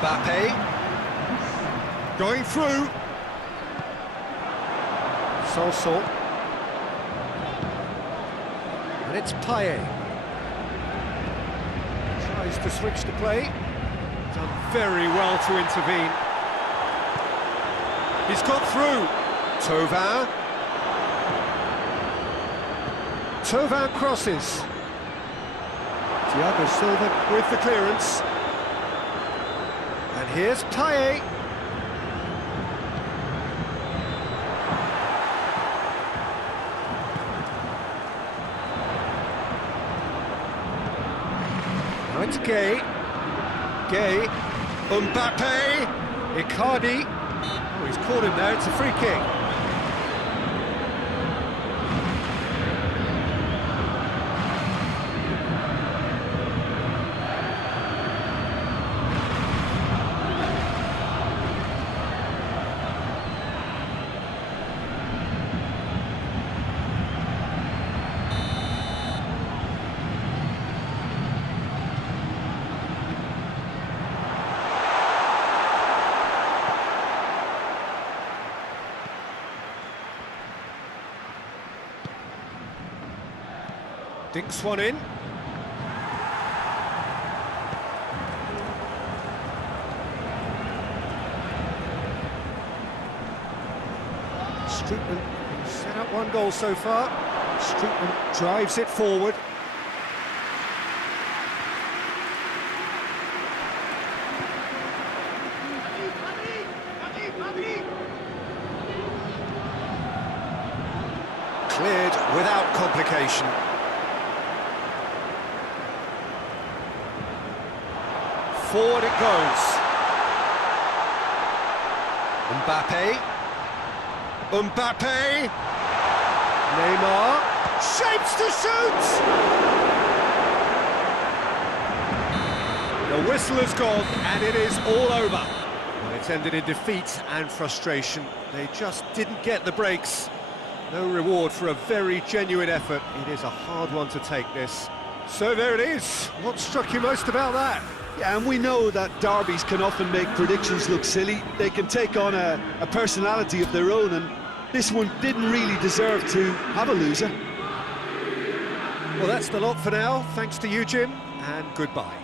Mbappe going through. Sanson. And it's Payet. Tries to switch the play. Done very well to intervene. He's got through. Thauvin. Thauvin crosses. Thiago Silva with the clearance. And here's Payet. Now it's Gay. Gay. Mbappe. Icardi. Oh, he's caught him there. It's a free kick. Dinks one in. Shootout set up one goal so far. Shootout drives it forward. Cleared without complication. forward it goes. Mbappe. Neymar. Shapes to shoot! The whistle has gone, and it is all over. Well, it's ended in defeat and frustration. They just didn't get the breaks. No reward for a very genuine effort. It is a hard one to take, this. So there it is. What struck you most about that? Yeah, and we know that derbies can often make predictions look silly. They can take on a personality of their own, and this one didn't really deserve to have a loser. Well, that's the lot for now. Thanks to you, Jim, and goodbye.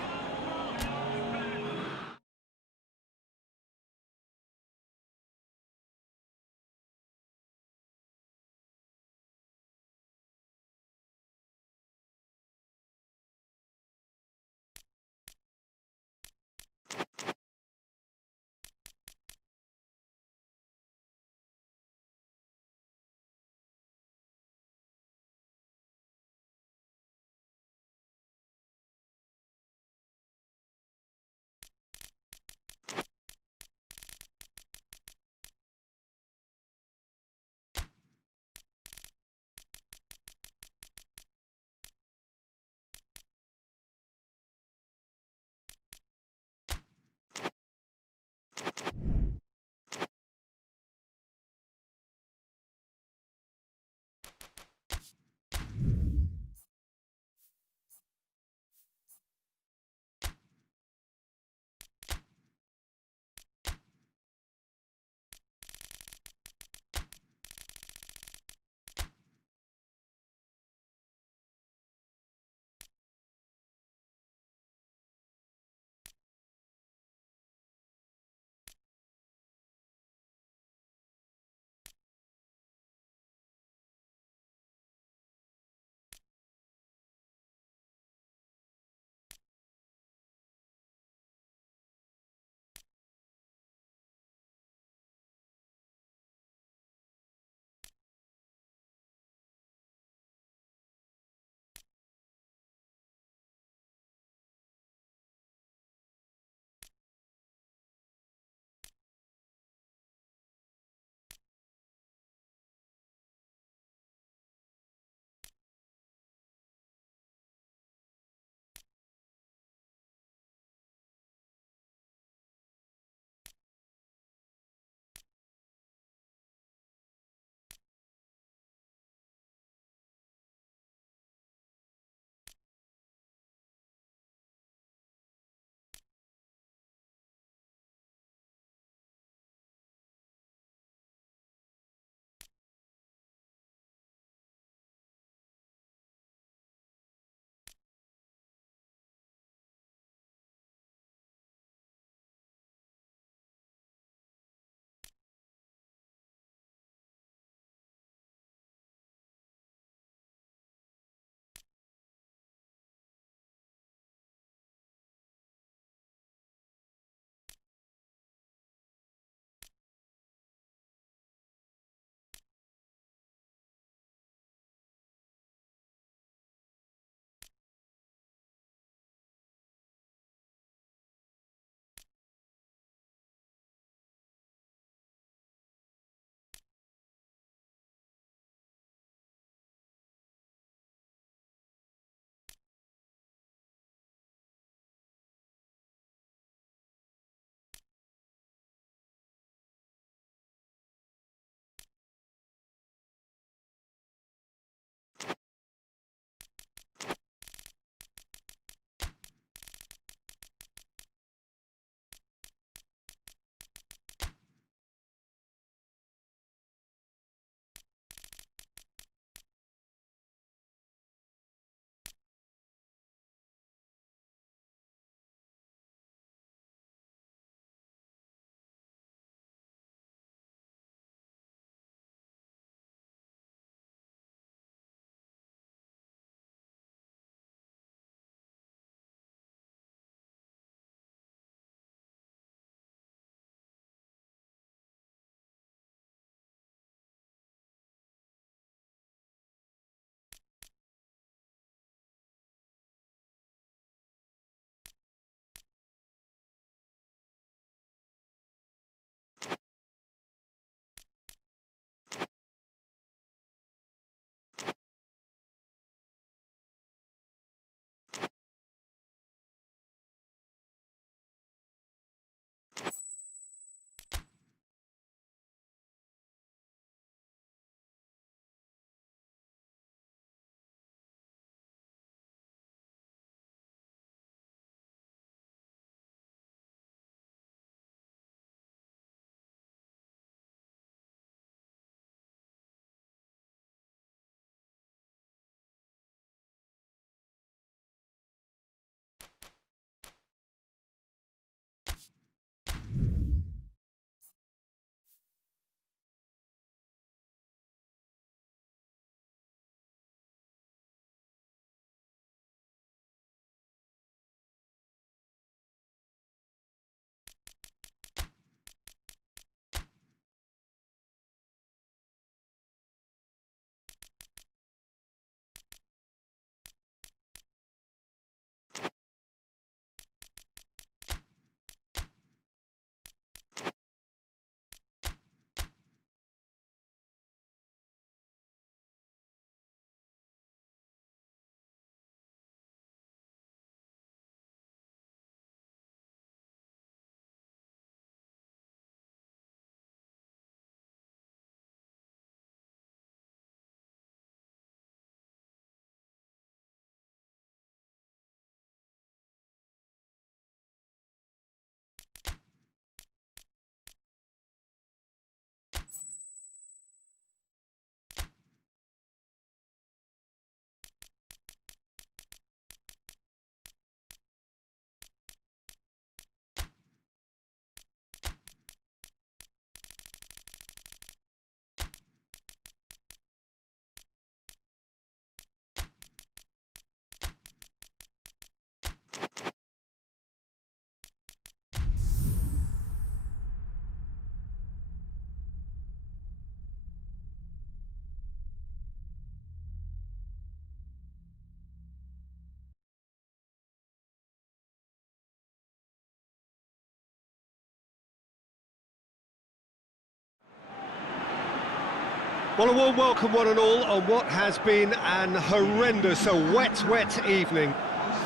Well, a warm welcome one and all on what has been an horrendous, a wet evening.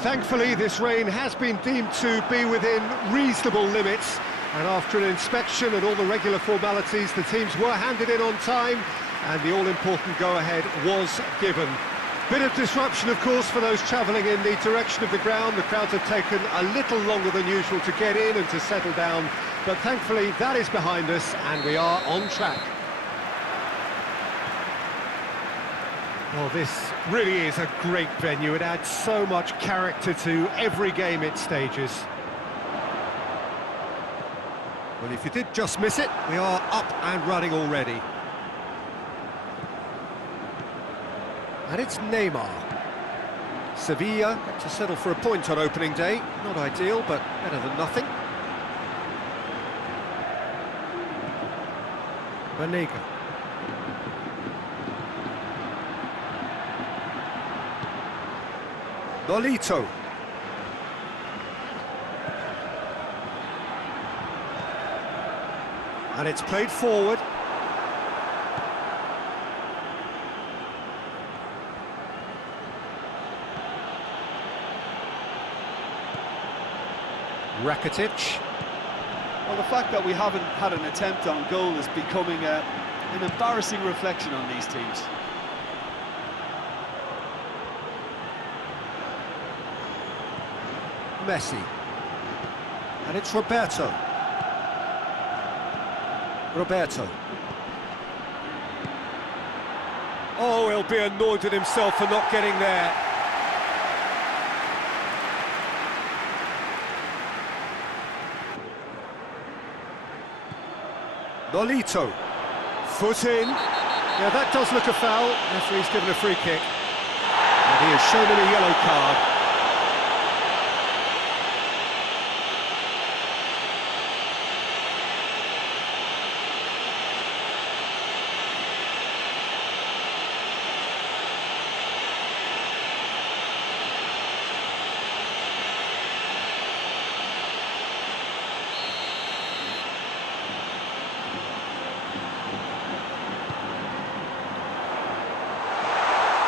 Thankfully, this rain has been deemed to be within reasonable limits, and after an inspection and all the regular formalities, the teams were handed in on time, and the all-important go-ahead was given. Bit of disruption, of course, for those travelling in the direction of the ground. The crowds have taken a little longer than usual to get in and to settle down, but thankfully that is behind us, and we are on track. Well, this really is a great venue. It adds so much character to every game it stages. Well, if you did just miss it, we are up and running already. And it's Neymar. Sevilla to settle for a point on opening day. Not ideal, but better than nothing. Banega. Nolito. And it's played forward. Rakitic. Well, the fact that we haven't had an attempt on goal is becoming an embarrassing reflection on these teams. Messi. And it's Roberto. Oh, he'll be annoyed with himself for not getting there. Nolito. Foot in. Yeah, that does look a foul. Referee's given a free kick. And he has shown him a yellow card.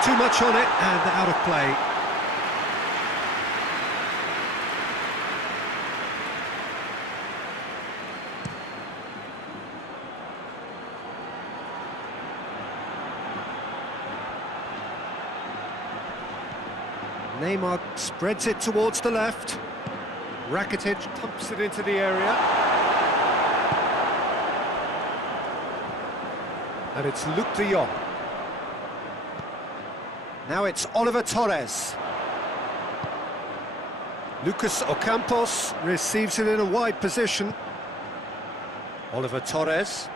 Too much on it and out of play. Neymar spreads it towards the left. Rakitic dumps it into the area. And it's Luke de Jong. Now it's Oliver Torres. Lucas Ocampos receives it in a wide position. Oliver Torres.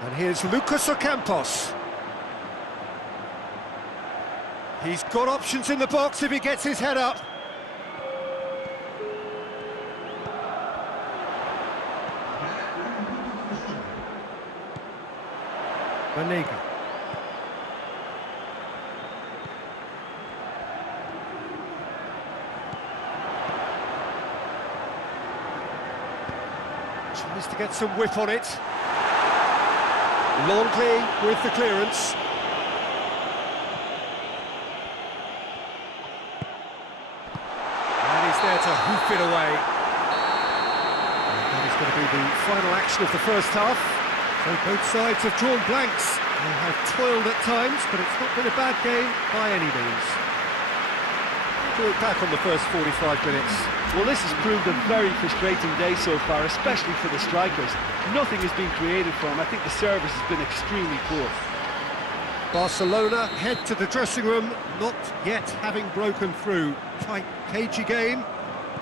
And here's Lucas Ocampos. He's got options in the box if he gets his head up. Banega. Tries to get some whip on it. Longley with the clearance. And he's there to hoof it away. And that is going to be the final action of the first half. So both sides have drawn blanks. They have toiled at times, but it's not been a bad game by any means. Do it back on the first 45 minutes. Well, this has proved a very frustrating day so far, especially for the strikers. Nothing has been created for them. I think the service has been extremely poor. Barcelona head to the dressing room, not yet having broken through. Tight, cagey game.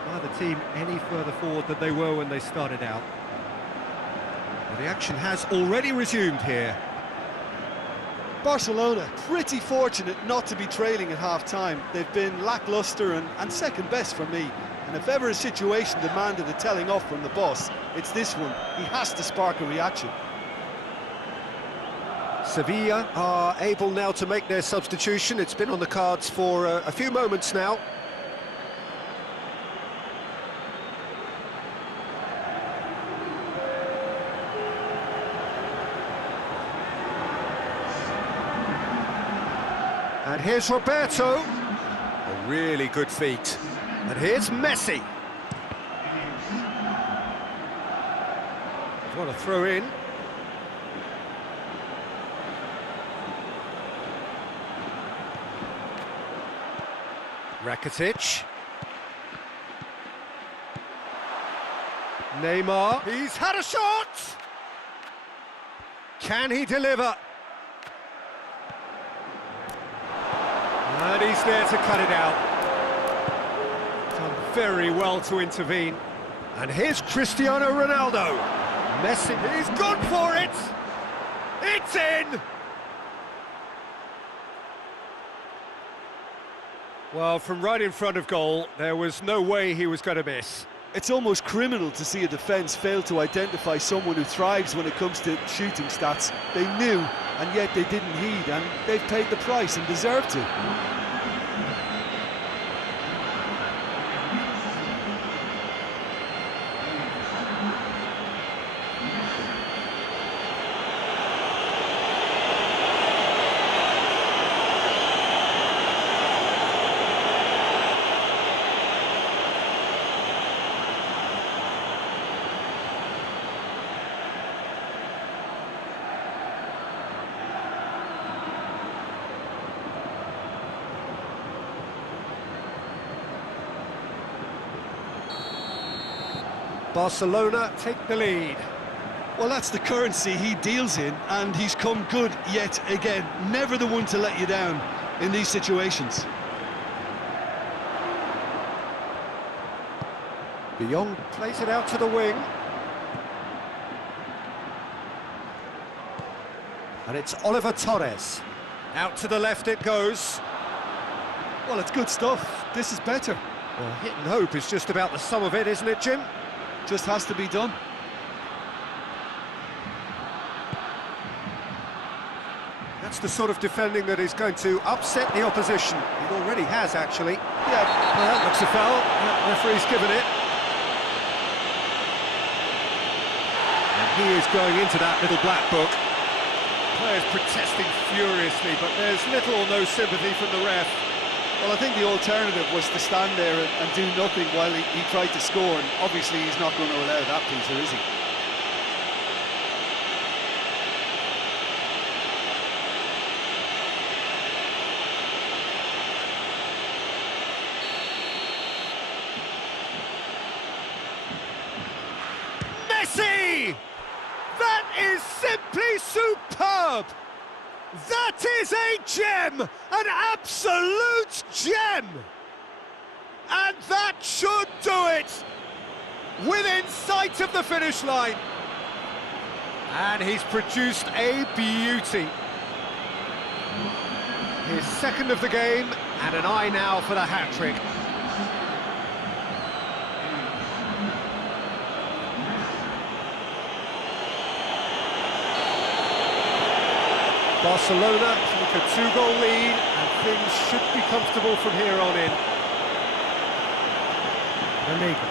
Neither team any further forward than they were when they started out. The action has already resumed here. Barcelona, pretty fortunate not to be trailing at half-time. They've been lacklustre and second best for me. And if ever a situation demanded a telling off from the boss, it's this one. He has to spark a reaction. Sevilla are able now to make their substitution. It's been on the cards for a few moments now. And here's Roberto. A really good feat. And here's Messi. What a throw in. Rakitic. Neymar. He's had a shot! Can he deliver? And he's there to cut it out. Done very well to intervene. And here's Cristiano Ronaldo. Messi, he's gone for it! It's in! Well, from right in front of goal, there was no way he was going to miss. It's almost criminal to see a defence fail to identify someone who thrives when it comes to shooting stats. They knew, and yet they didn't heed, and they've paid the price and deserve to. Barcelona take the lead. Well, that's the currency he deals in, and he's come good yet again. Never the one to let you down in these situations. De Jong plays it out to the wing. And it's Oliver Torres. Out to the left it goes. Well, it's good stuff. This is better. Well, hit and hope is just about the sum of it, isn't it, Jim? Just has to be done. That's the sort of defending that is going to upset the opposition. It already has, actually. Yeah. Well, that looks a foul. The referee's given it. And he is going into that little black book. Players protesting furiously, but there's little or no sympathy from the ref. Well, I think the alternative was to stand there and do nothing while he tried to score, and obviously he's not going to allow that, Peter, is he? Messi! That is simply superb! That is a gem! An absolute gem! And that should do it! Within sight of the finish line. And he's produced a beauty. His second of the game, and an eye now for the hat-trick. Barcelona take a 2-goal lead, and things should be comfortable from here on in. The league.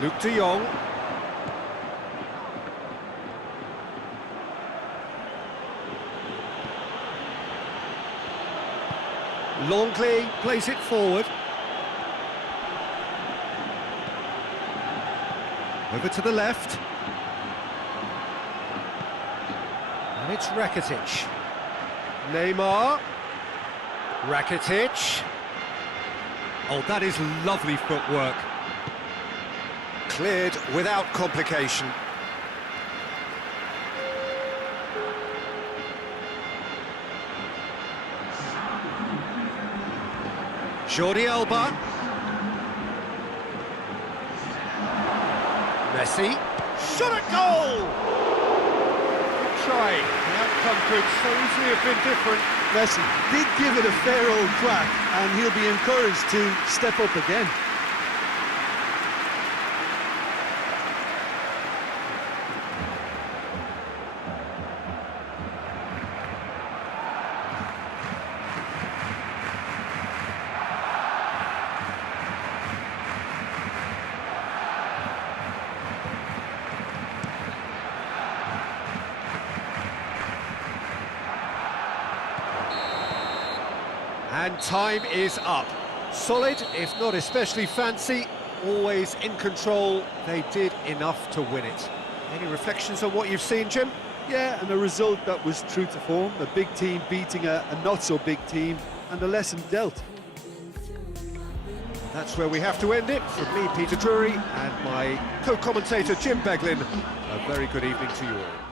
Luke de Jong. Longley plays it forward. Over to the left. And it's Rakitic. Neymar. Rakitic. Oh, that is lovely footwork. Cleared without complication. Jordi Alba. Messi. Shot at goal! Good try. The outcome could so easily have been different. Messi did give it a fair old crack, and he'll be encouraged to step up again. And time is up. Solid, if not especially fancy, always in control. They did enough to win it. Any reflections on what you've seen, Jim? Yeah, and a result that was true to form. A big team beating a not-so-big team, and a lesson dealt. That's where we have to end it. From me, Peter Drury, and my co-commentator, Jim Beglin. A very good evening to you all.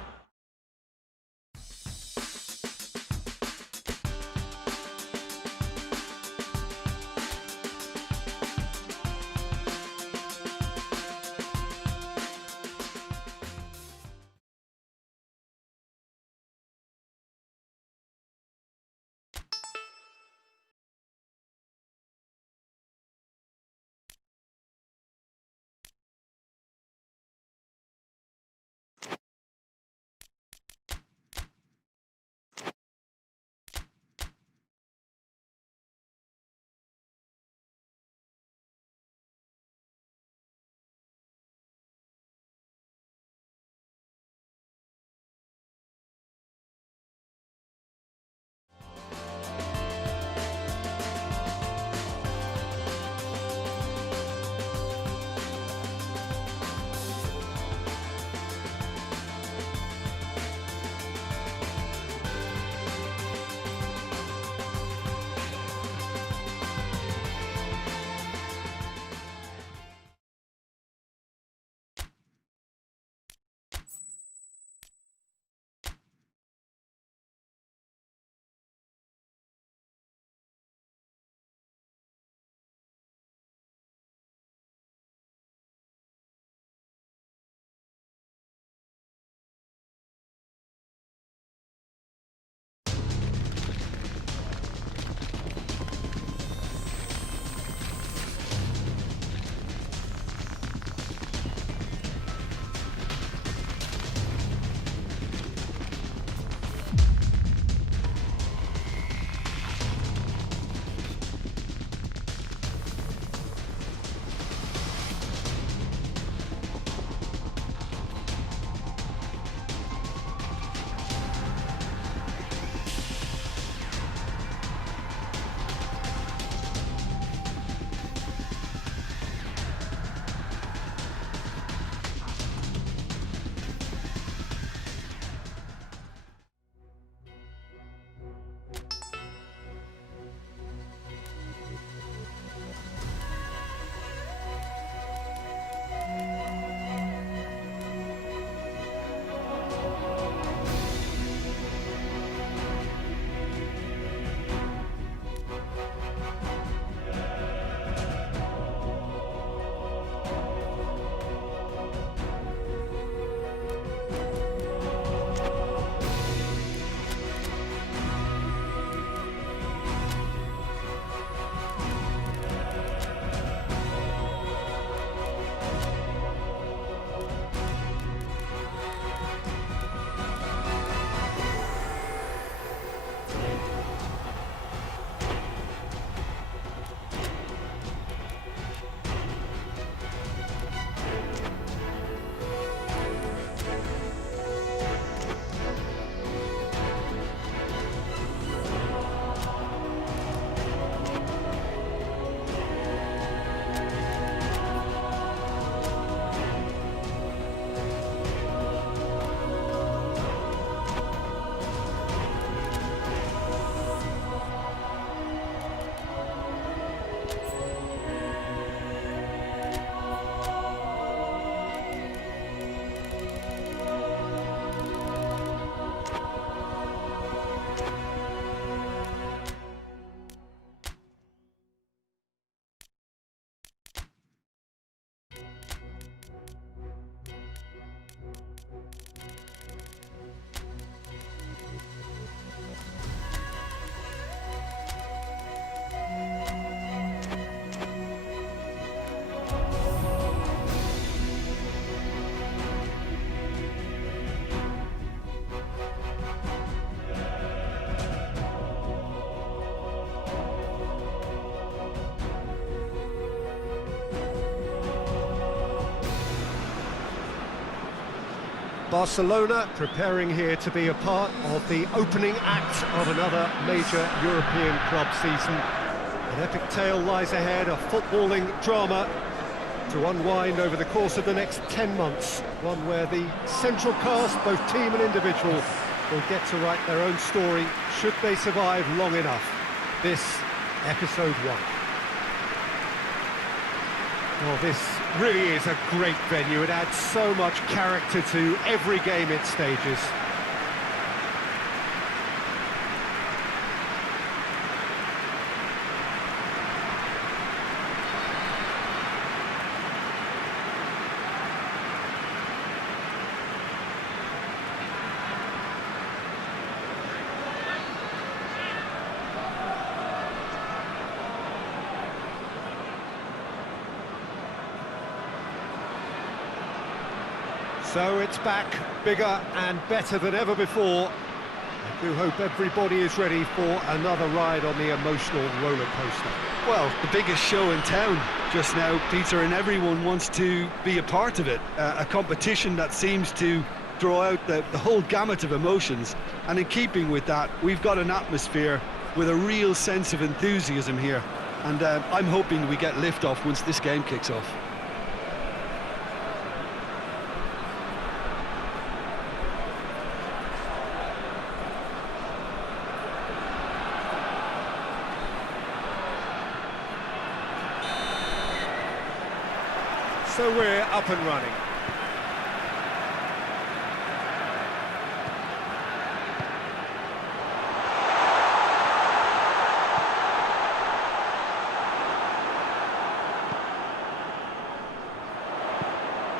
Barcelona preparing here to be a part of the opening act of another major European club season. An epic tale lies ahead, a footballing drama to unwind over the course of the next 10 months. One where the central cast, both team and individual, will get to write their own story, should they survive long enough. This, episode 1. Well, this really is a great venue. It adds so much character to every game it stages. So it's back, bigger and better than ever before. I do hope everybody is ready for another ride on the emotional roller coaster. Well, the biggest show in town just now, Peter, and everyone wants to be a part of it. A competition that seems to draw out the whole gamut of emotions. And in keeping with that, we've got an atmosphere with a real sense of enthusiasm here. And I'm hoping we get liftoff once this game kicks off. So we're up and running.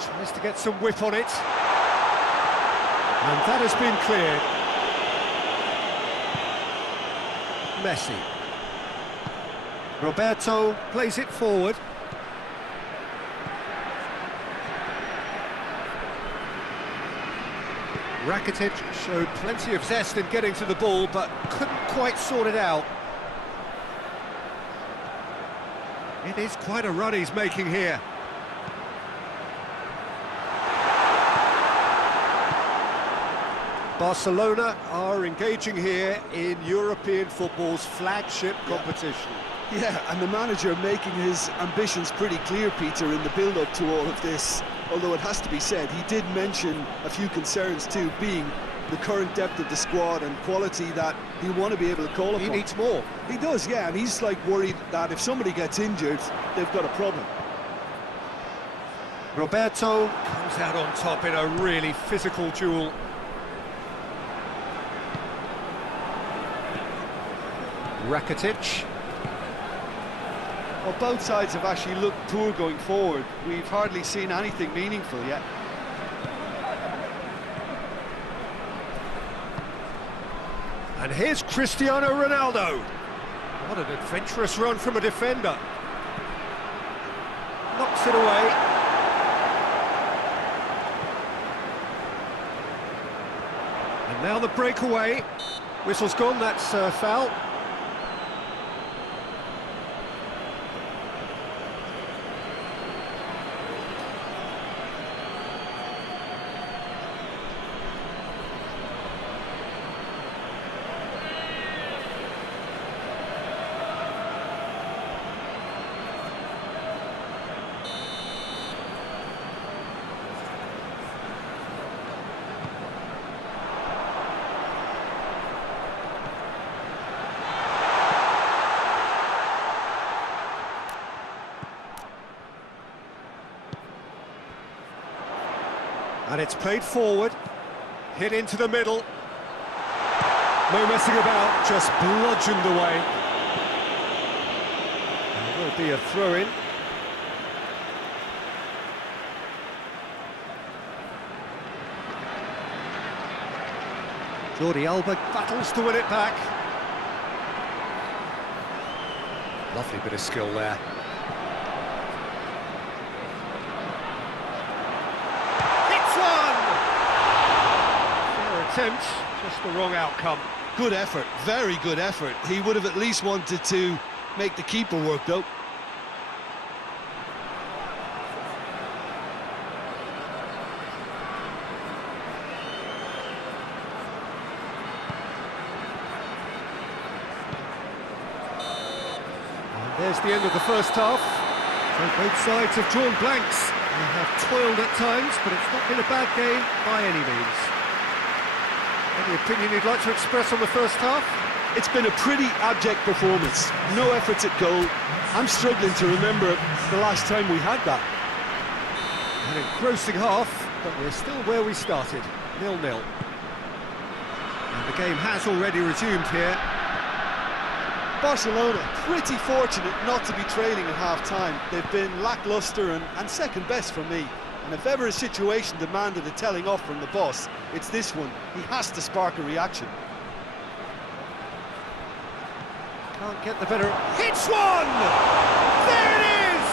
Tries to get some whip on it. And that has been cleared. Messi. Roberto plays it forward. Rakitic showed plenty of zest in getting to the ball, but couldn't quite sort it out. It is quite a run he's making here. Barcelona are engaging here in European football's flagship competition. Yeah, and the manager making his ambitions pretty clear, Peter, in the build-up to all of this. Although it has to be said, he did mention a few concerns too, being the current depth of the squad and quality that he'll want to be able to call upon. He needs more. He does, yeah, and he's like worried that if somebody gets injured, they've got a problem. Roberto comes out on top in a really physical duel. Rakitic. Well, both sides have actually looked poor going forward. We've hardly seen anything meaningful yet. And here's Cristiano Ronaldo. What an adventurous run from a defender. Knocks it away. And now the breakaway. Whistle's gone, that's foul. And it's played forward, hit into the middle. No messing about, just bludgeoned away. And there will be a throw-in. Jordi Alba battles to win it back. Lovely bit of skill there. Attempt, just the wrong outcome. Good effort, very good effort. He would have at least wanted to make the keeper work, though. There's the end of the first half. So both sides have drawn blanks. They have toiled at times, but it's not been a bad game by any means. Any opinion you'd like to express on the first half? It's been a pretty abject performance. No efforts at goal. I'm struggling to remember the last time we had that. An engrossing half, but we're still where we started, 0-0. And the game has already resumed here. Barcelona pretty fortunate not to be trailing at half-time. They've been lacklustre and second best for me. And if ever a situation demanded a telling off from the boss, it's this one. He has to spark a reaction. Can't get the better... Hits one! There it is!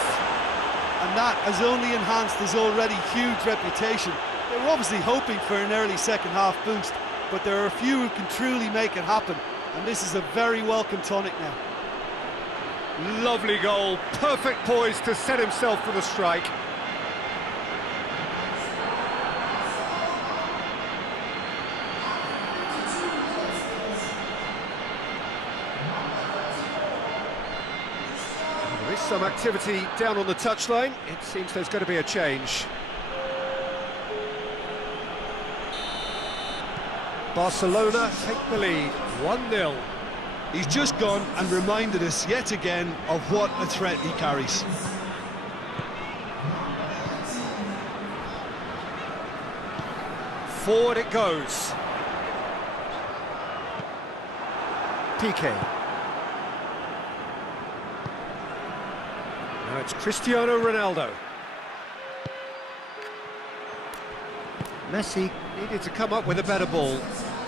And that has only enhanced his already huge reputation. They were obviously hoping for an early second-half boost, but there are a few who can truly make it happen. And this is a very welcome tonic now. Lovely goal, perfect poise to set himself for the strike. There is some activity down on the touchline. It seems there's going to be a change. Barcelona take the lead, 1-0. He's just gone and reminded us yet again of what a threat he carries. Forward it goes. Piqué. Now it's Cristiano Ronaldo. Messi needed to come up with a better ball.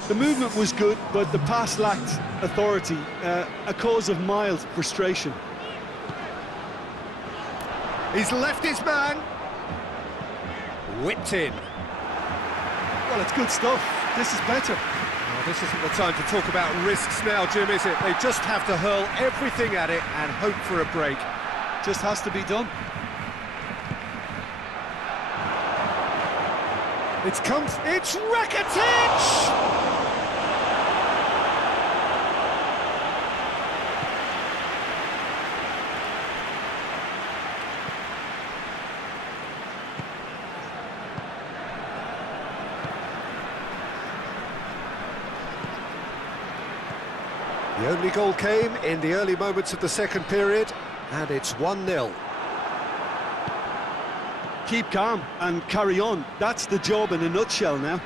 The movement was good, but the pass lacked authority, a cause of mild frustration. He's left his man. Whipped in. Well, it's good stuff. This is better. Well, this isn't the time to talk about risks now, Jim, is it? They just have to hurl everything at it and hope for a break. Just has to be done. It's Rakitic! The only goal came in the early moments of the second period, and it's 1-0. Keep calm and carry on. That's the job in a nutshell now.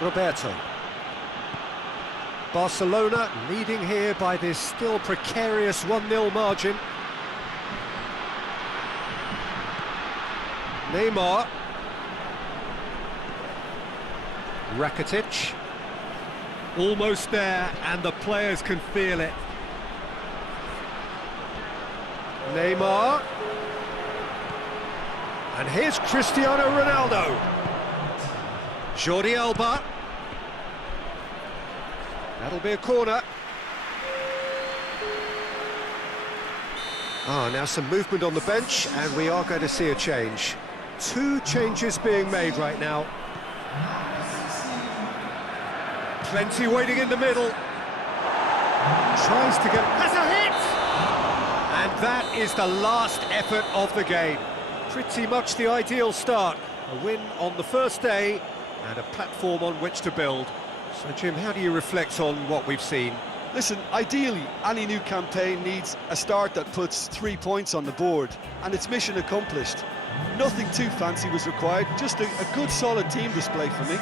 Roberto. Barcelona leading here by this still precarious 1-0 margin. Neymar. Rakitic. Almost there, and the players can feel it. Neymar. And here's Cristiano Ronaldo. Jordi Alba. That'll be a corner. Now some movement on the bench, and we are going to see a change. Two changes being made right now. Plenty waiting in the middle. Tries to get... Has a hit! And that is the last effort of the game. Pretty much the ideal start. A win on the first day and a platform on which to build. So, Jim, how do you reflect on what we've seen? Listen, ideally, any new campaign needs a start that puts 3 points on the board, and it's mission accomplished. Nothing too fancy was required, just a good solid team display for me.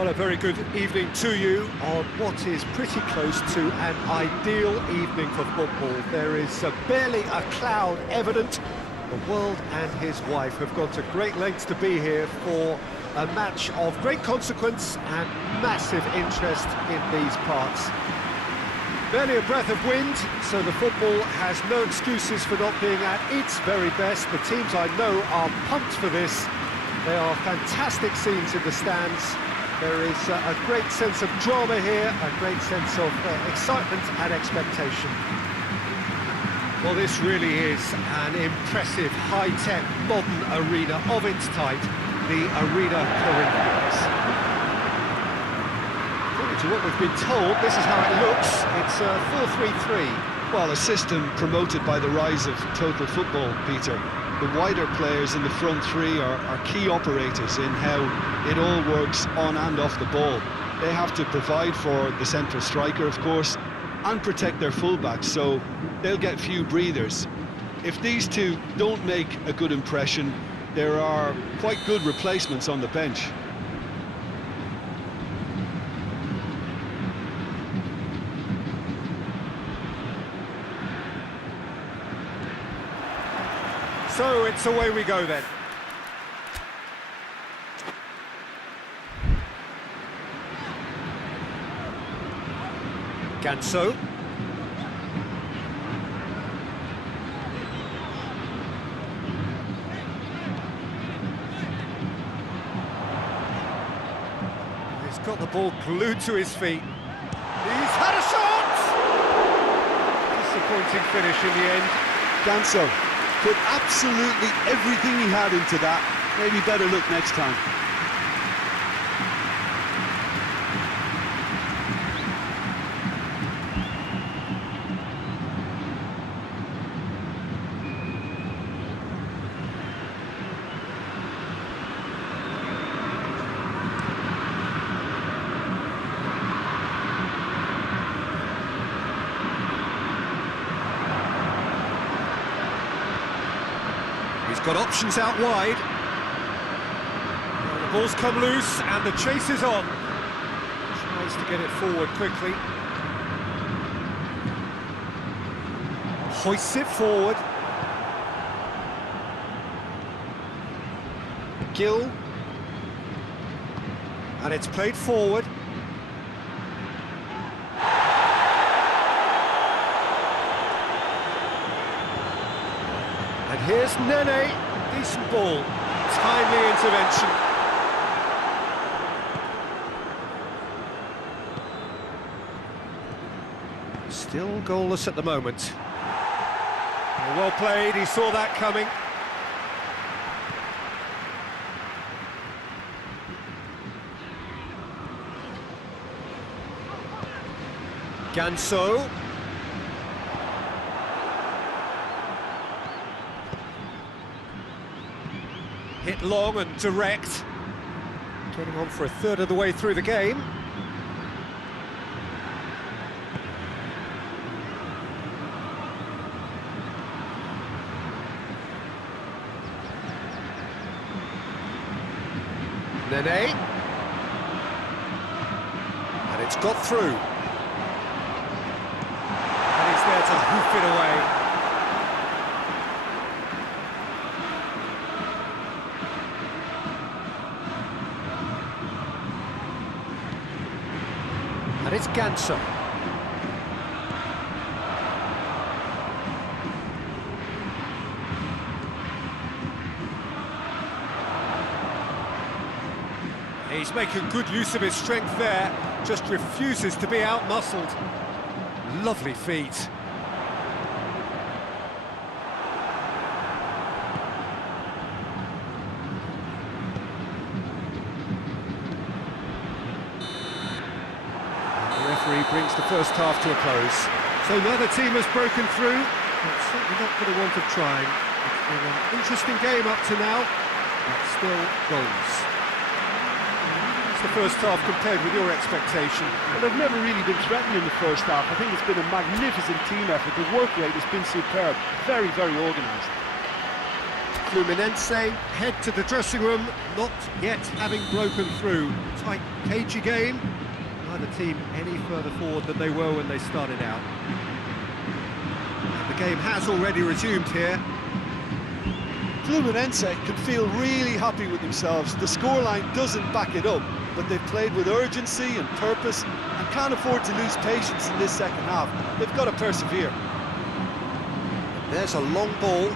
Well, a very good evening to you on what is pretty close to an ideal evening for football. There is barely a cloud evident. The world and his wife have gone to great lengths to be here for a match of great consequence and massive interest in these parts. Barely a breath of wind, so the football has no excuses for not being at its very best. The teams I know are pumped for this. They are fantastic scenes in the stands. There is a great sense of drama here, a great sense of excitement and expectation. Well, this really is an impressive, high-tech, modern arena of its type, the Arena Corinthians. According to what we've been told, this is how it looks. It's 4-3-3. Well, a system promoted by the rise of total football, Peter. The wider players in the front three are key operators in how it all works on and off the ball. They have to provide for the central striker, of course, and protect their fullbacks, so they'll get few breathers. If these two don't make a good impression, there are quite good replacements on the bench. So it's away we go then. Ganso. He's got the ball glued to his feet. He's had a shot! Disappointing finish in the end. Ganso put absolutely everything he had into that. Maybe better look next time. He's got options out wide. The ball's come loose and the chase is on. Tries to get it forward quickly. Hoists it forward. Gill. And it's played forward. And here's Nene, decent ball, timely intervention. Still goalless at the moment. Well played, he saw that coming. Ganso. Hit long and direct. Getting on for a third of the way through the game. Nene. And it's got through. And he's there to hoof it away. And it's Ganso. He's making good use of his strength there, just refuses to be out-muscled. Lovely feet. Brings the first half to a close. So neither team has broken through, but certainly not for the want of trying. It's been an interesting game up to now, but still goals. It's the first half compared with your expectation. Well, they've never really been threatened in the first half. I think it's been a magnificent team effort. The work rate has been superb. Very, very organised. Fluminense head to the dressing room, not yet having broken through. Tight, cagey game. Neither team any further forward than they were when they started out. And the game has already resumed here. Fluminense can feel really happy with themselves. The scoreline doesn't back it up, but they've played with urgency and purpose and can't afford to lose patience in this second half. They've got to persevere. There's a long ball.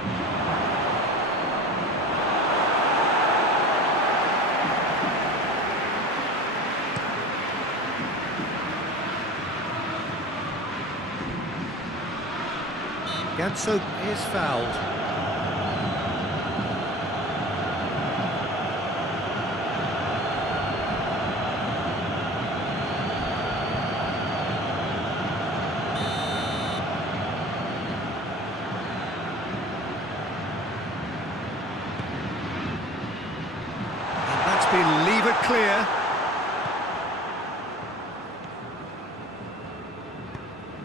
Ganso is fouled. Leave it clear.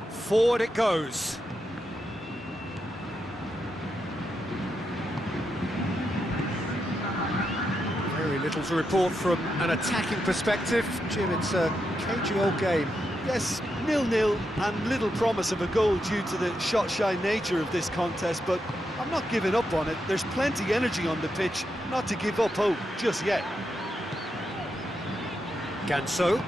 Forward it goes. Very little to report from an attacking perspective. Jim, it's a cagey old game. Yes, 0-0 and little promise of a goal due to the shot-shy nature of this contest, but I'm not giving up on it. There's plenty energy on the pitch, not to give up hope just yet. Ganso.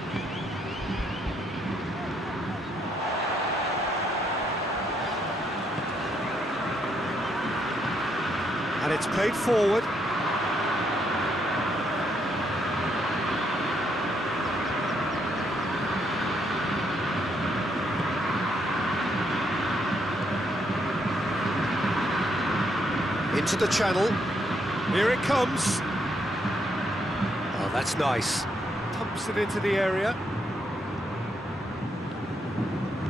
And it's played forward. Into the channel. Here it comes. Oh, that's nice. Pumps it into the area.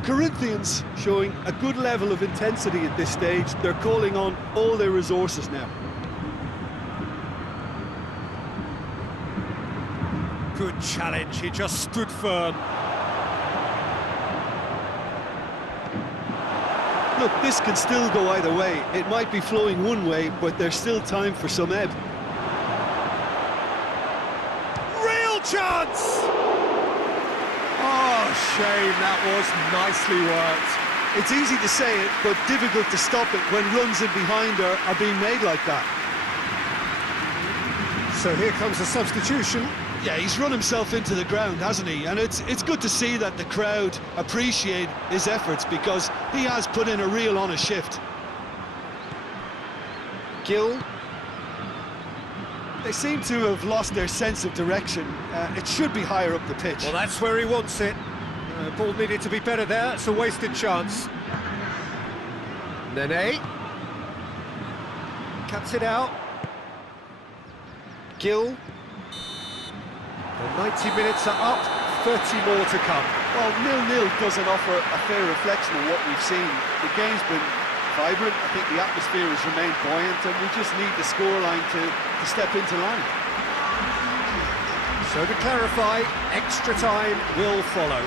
Corinthians showing a good level of intensity at this stage. They're calling on all their resources now. Good challenge, he just stood firm. Look, this can still go either way. It might be flowing one way, but there's still time for some ebb. Real chance! Oh, shame, that was nicely worked. It's easy to say it, but difficult to stop it when runs in behind are being made like that. So here comes a substitution. Yeah, he's run himself into the ground, hasn't he? And it's good to see that the crowd appreciate his efforts because he has put in a real honest shift. Gill. They seem to have lost their sense of direction. It should be higher up the pitch. Well, that's where he wants it. Ball needed to be better there. It's a wasted chance. Nene. Cuts it out. Gill. The 90 minutes are up, 30 more to come. Well, 0-0 doesn't offer a fair reflection of what we've seen. The game's been vibrant. I think the atmosphere has remained buoyant, and we just need the scoreline to step into line. So to clarify, extra time will follow.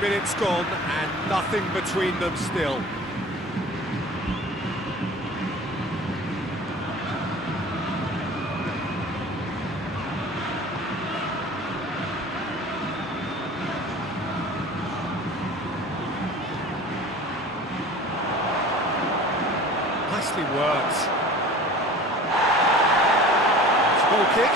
Minutes gone and nothing between them still. Nicely worked. It's a goal kick.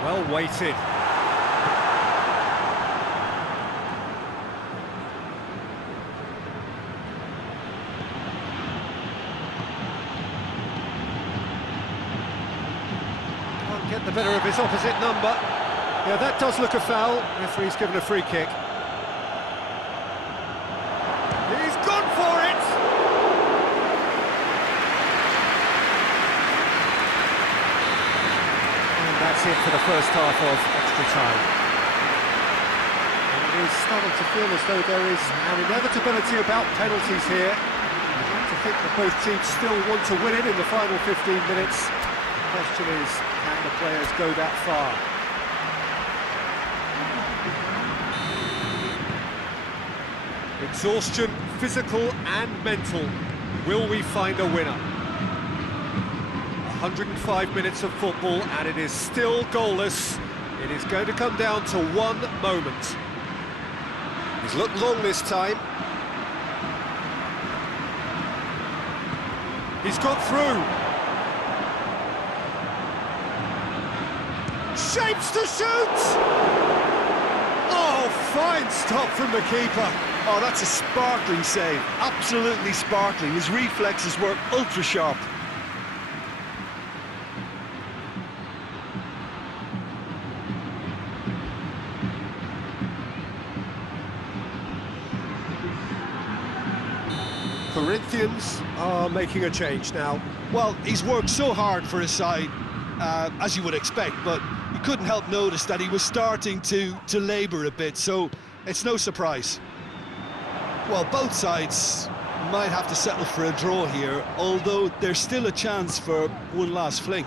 Well weighted. Can't get the better of his opposite number. Yeah, that does look a foul. Referee's given a free kick. He's gone for it! And that's it for the first half of extra time. And it is starting to feel as though there is an inevitability about penalties here. I'd like to think that both teams still want to win it in the final 15 minutes. The question is, can the players go that far? Exhaustion, physical and mental. Will we find a winner? 105 minutes of football and it is still goalless. It is going to come down to one moment. He's looked long this time. He's got through. Shapes to shoot! Oh, fine stop from the keeper. Oh, that's a sparkling save. Absolutely sparkling. His reflexes were ultra sharp. Corinthians are making a change now. Well, he's worked so hard for his side, as you would expect, but you couldn't help notice that he was starting to labour a bit, so it's no surprise. Well, both sides might have to settle for a draw here, although there's still a chance for one last fling.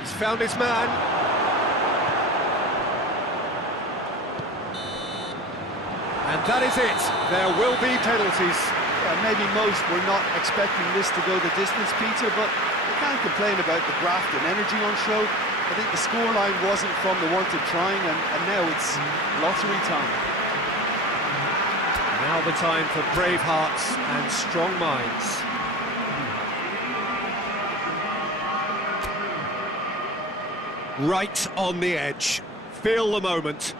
He's found his man. And that is it. There will be penalties. Yeah, maybe most were not expecting this to go the distance, Peter, but you can't complain about the graft and energy on show. I think the scoreline wasn't from the wanted trying, and now it's lottery time. Now the time for brave hearts and strong minds. Right on the edge. Feel the moment.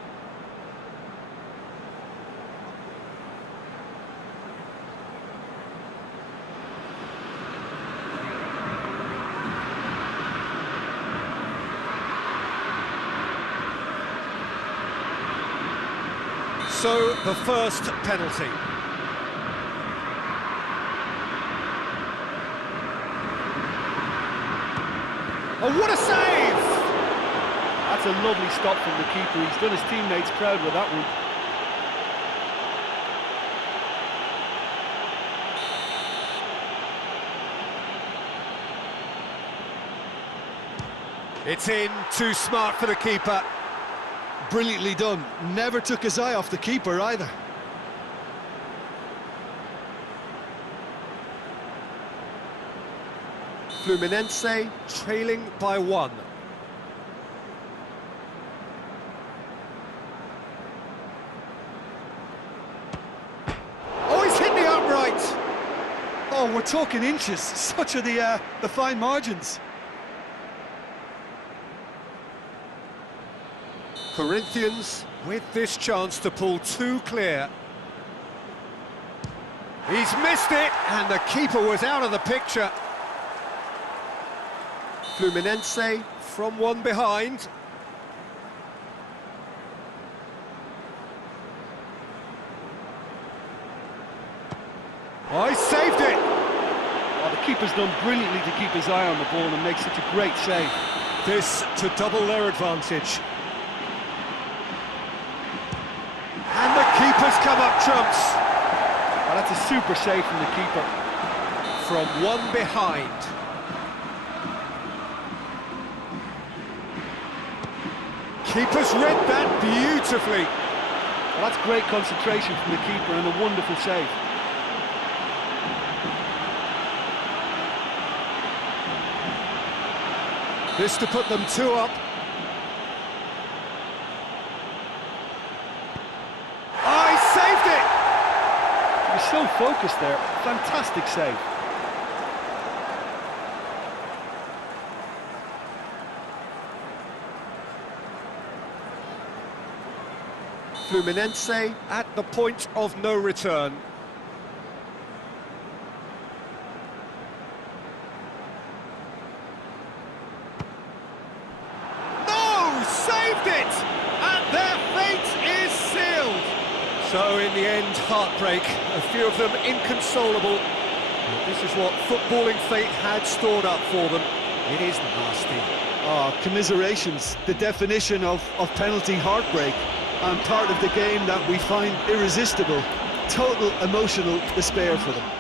So, the first penalty. Oh, what a save! That's a lovely stop from the keeper. He's done his teammates proud with that one. It's in, too smart for the keeper. Brilliantly done. Never took his eye off the keeper either. Fluminense trailing by 1. Oh, he's hit the upright! Oh, we're talking inches. Such are the fine margins. Corinthians with this chance to pull 2 clear. He's missed it, and the keeper was out of the picture. Fluminense from 1 behind. Oh, he saved it! Oh, the keeper's done brilliantly to keep his eye on the ball and make such a great save. This to double their advantage. And the keeper's come up trumps. Oh, that's a super save from the keeper. From 1 behind. Keeper's read that beautifully. Well, that's great concentration from the keeper and a wonderful save. This to put them 2 up. Oh, he saved it! He was so focused there. Fantastic save. Fluminense at the point of no return. So in the end, heartbreak, a few of them inconsolable. But this is what footballing fate had stored up for them. It is nasty. Oh, commiserations, the definition of penalty heartbreak, and part of the game that we find irresistible. Total emotional despair for them.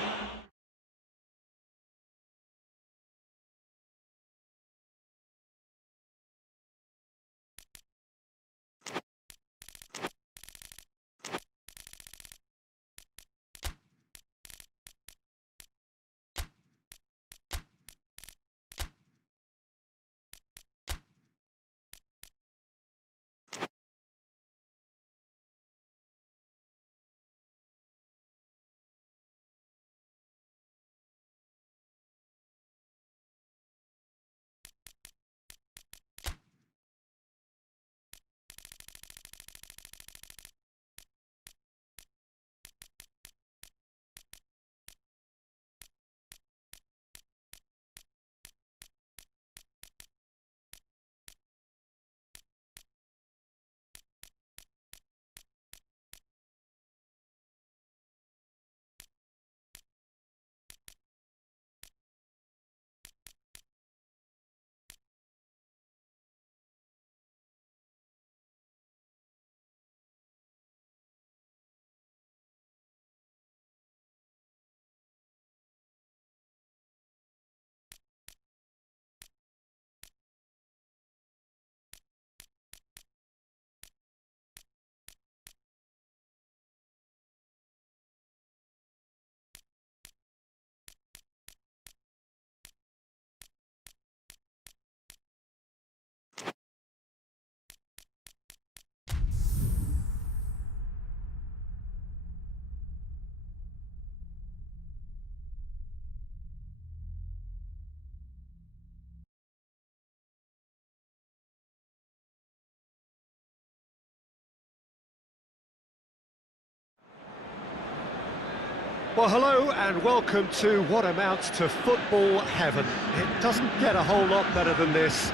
Well, hello and welcome to what amounts to football heaven. It doesn't get a whole lot better than this.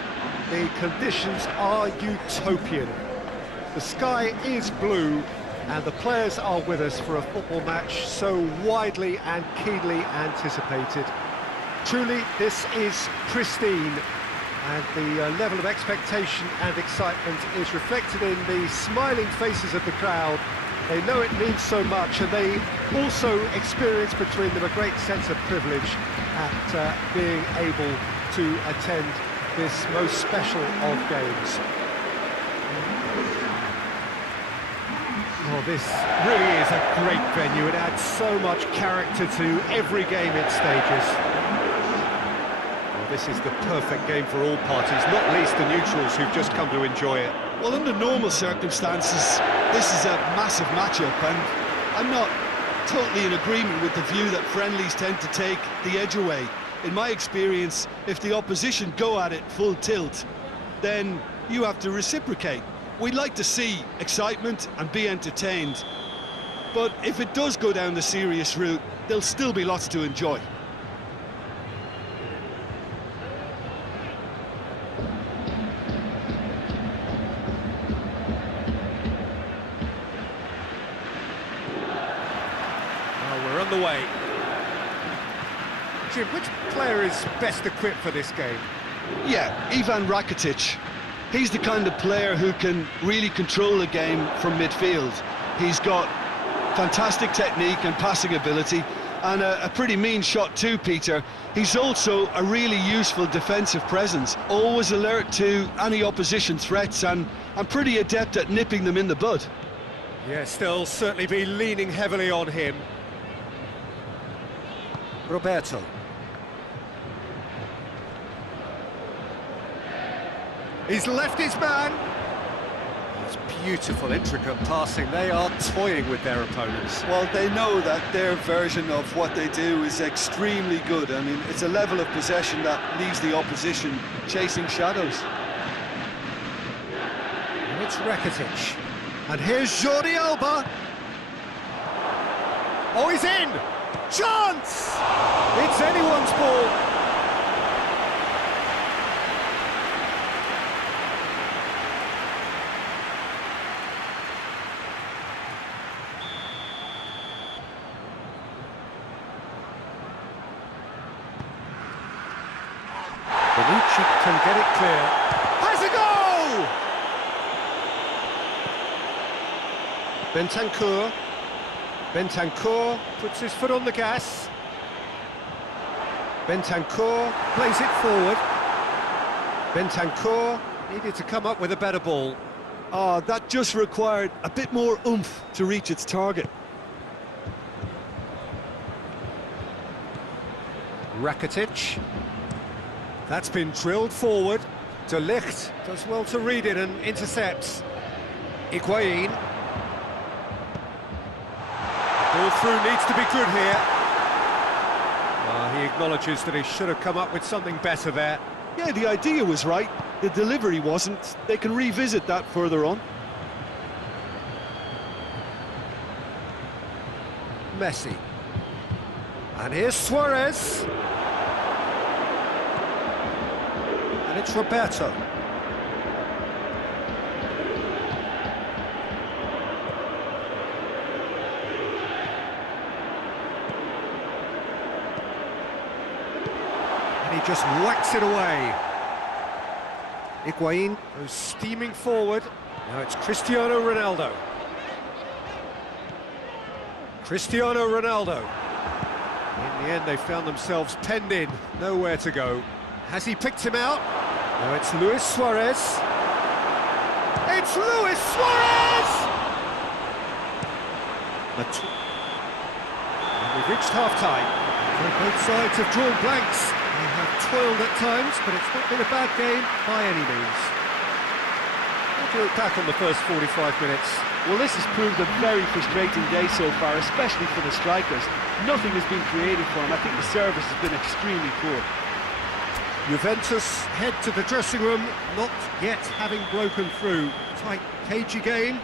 The conditions are utopian. The sky is blue and the players are with us for a football match so widely and keenly anticipated. Truly, this is pristine, and the level of expectation and excitement is reflected in the smiling faces of the crowd. They know it means so much, and they also experience between them a great sense of privilege at being able to attend this most special of games. Oh, this really is a great venue. It adds so much character to every game it stages. Well, this is the perfect game for all parties, not least the neutrals who've just come to enjoy it. Well, under normal circumstances, this is a massive matchup, and I'm not totally in agreement with the view that friendlies tend to take the edge away. In my experience, if the opposition go at it full tilt, then you have to reciprocate. We'd like to see excitement and be entertained, but if it does go down the serious route, there'll still be lots to enjoy. The way. Jim, which player is best equipped for this game? Yeah, Ivan Rakitic. He's the kind of player who can really control the game from midfield. He's got fantastic technique and passing ability, and a pretty mean shot too, Peter. He's also a really useful defensive presence, always alert to any opposition threats, and pretty adept at nipping them in the bud. Yes, they'll certainly be leaning heavily on him. Roberto. He's left his man. It's beautiful, intricate passing. They are toying with their opponents. Well, they know that their version of what they do is extremely good. I mean, it's a level of possession that leaves the opposition chasing shadows. And it's Rakitic. And here's Jordi Alba. Oh, he's in! Chance! It's anyone's ball. Bonucci can get it clear. Has a goal! Bentancur. Bentancur puts his foot on the gas. Bentancur plays it forward. Bentancur needed to come up with a better ball. Ah, that just required a bit more oomph to reach its target. Rakitic. That's been drilled forward. De Ligt does well to read it and intercepts. Higuain. Ball through needs to be good here. He acknowledges that he should have come up with something better there. Yeah, the idea was right, the delivery wasn't. They can revisit that further on. Messi. And here's Suarez. And it's Roberto. And he just whacks it away. Higuain goes steaming forward. Now it's Cristiano Ronaldo. Cristiano Ronaldo. In the end, they found themselves penned in, nowhere to go. Has he picked him out? Now it's Luis Suarez. It's Luis Suarez! And we've reached half-time. So both sides have drawn blanks. They have toiled at times, but it's not been a bad game by any means. What do you look back on the first 45 minutes? Well, this has proved a very frustrating day so far, especially for the strikers. Nothing has been created for them. I think the service has been extremely poor. Juventus head to the dressing room, not yet having broken through. Tight, cagey game.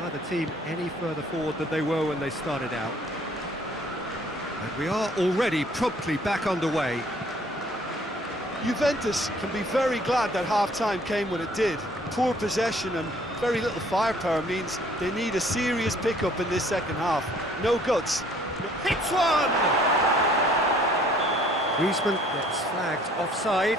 Neither team any further forward than they were when they started out. And we are already promptly back underway. Juventus can be very glad that half-time came when it did. Poor possession and very little firepower means they need a serious pickup in this second half. No guts. Hits one! Lisbon gets flagged offside.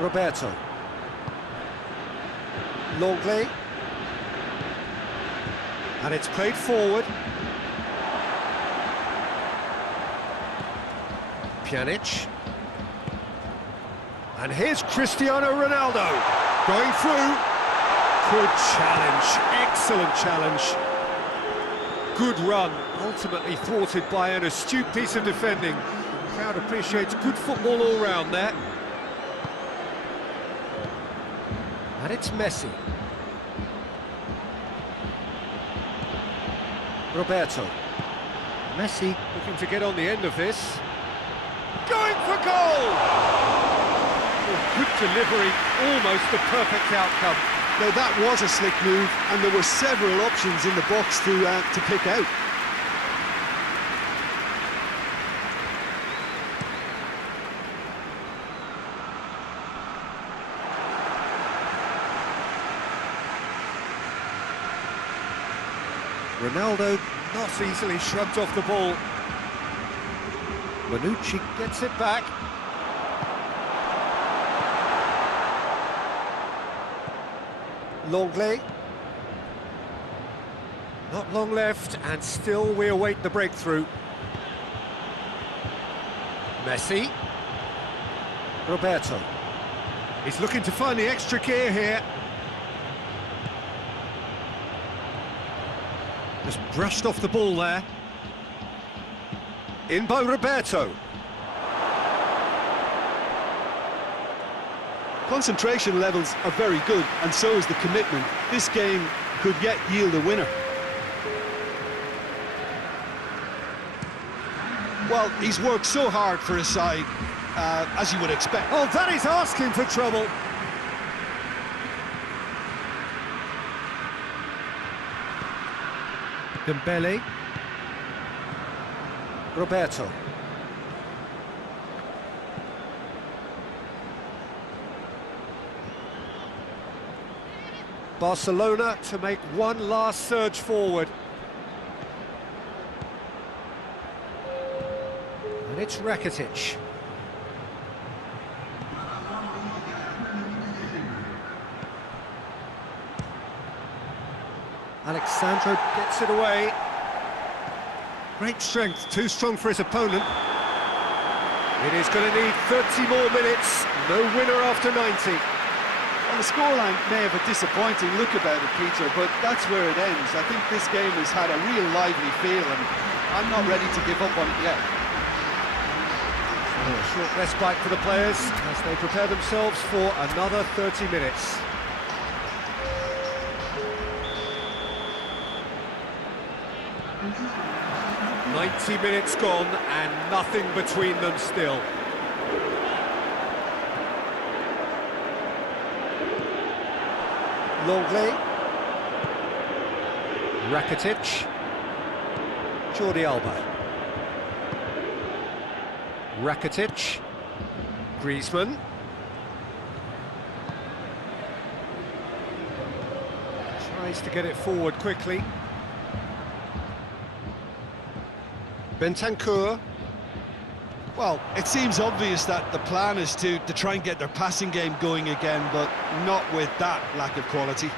Roberto. Longley. And it's played forward. Pjanic. And here's Cristiano Ronaldo. Going through. Good challenge. Excellent challenge. Good run. Ultimately thwarted by an astute piece of defending. The crowd appreciates good football all round there. And it's Messi. Roberto. Messi looking to get on the end of this. Going for goal! Oh, good delivery, almost the perfect outcome. Now that was a slick move, and there were several options in the box to pick out. Ronaldo not easily shrugged off the ball. Bonucci gets it back. Longley. Not long left, and still we await the breakthrough. Messi. Roberto. He's looking to find the extra gear here. Just brushed off the ball there. In by Roberto. Concentration levels are very good, and so is the commitment. This game could yet yield a winner. Well, he's worked so hard for his side, as you would expect. Oh, that is asking for trouble. Dembele. Roberto. Barcelona to make one last surge forward. And it's Rakitic. Alexandro gets it away. Great strength, too strong for his opponent. It is going to need 30 more minutes, no winner after 90. Well, the scoreline may have a disappointing look about it, Peter, but that's where it ends. I think this game has had a real lively feel, and I'm not ready to give up on it yet. So a short respite for the players as they prepare themselves for another 30 minutes. "90 minutes gone and nothing between them still." Longley. Rakitic. Jordi Alba. Rakitic. Griezmann. Tries to get it forward quickly. Bentancur. Well, it seems obvious that the plan is to try and get their passing game going again, but not with that lack of quality.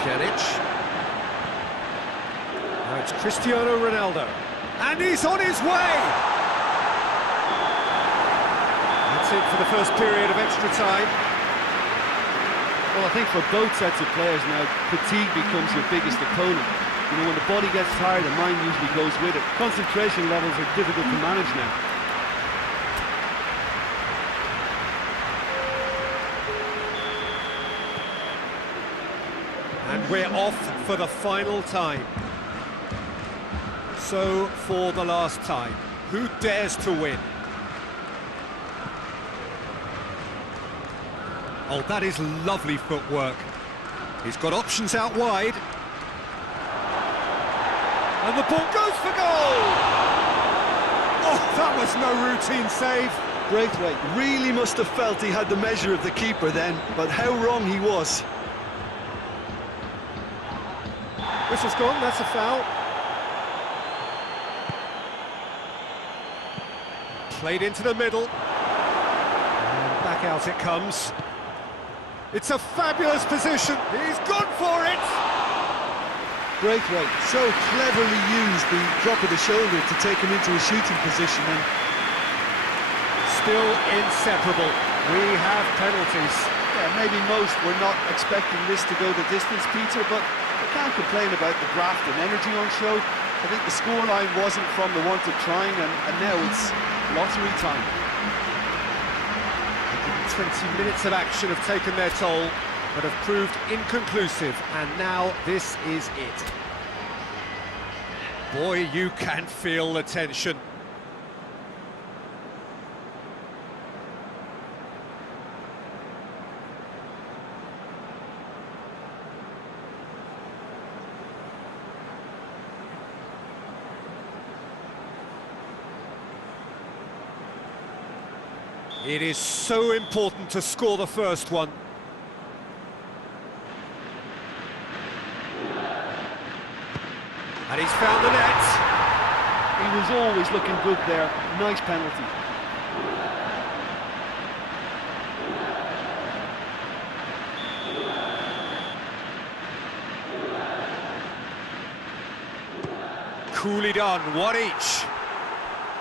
Pjanic. Now it's Cristiano Ronaldo. And he's on his way! That's it for the first period of extra time. Well, I think for both sets of players now, fatigue becomes your biggest opponent. You know, when the body gets tired, the mind usually goes with it. Concentration levels are difficult to manage now. And we're off for the final time. So, for the last time, who dares to win? Oh, that is lovely footwork. He's got options out wide. And the ball goes for goal! Oh, that was no routine save. Braithwaite really must have felt he had the measure of the keeper then, but how wrong he was. Whistle's gone, that's a foul. Played into the middle. And back out it comes. It's a fabulous position. He's gone for it. Braithwaite so cleverly used the drop of the shoulder to take him into a shooting position, and still inseparable. We have penalties. yeah, maybe most were not expecting this to go the distance, Peter, but I can't complain about the graft and energy on show. I think the scoreline wasn't from the want of trying, and now it's lottery time. 20 minutes of action have taken their toll, but have proved inconclusive, and now this is it. Boy, you can feel the tension. It is so important to score the first one. And he's found the net. He was always looking good there. Nice penalty. Coolly done, one each.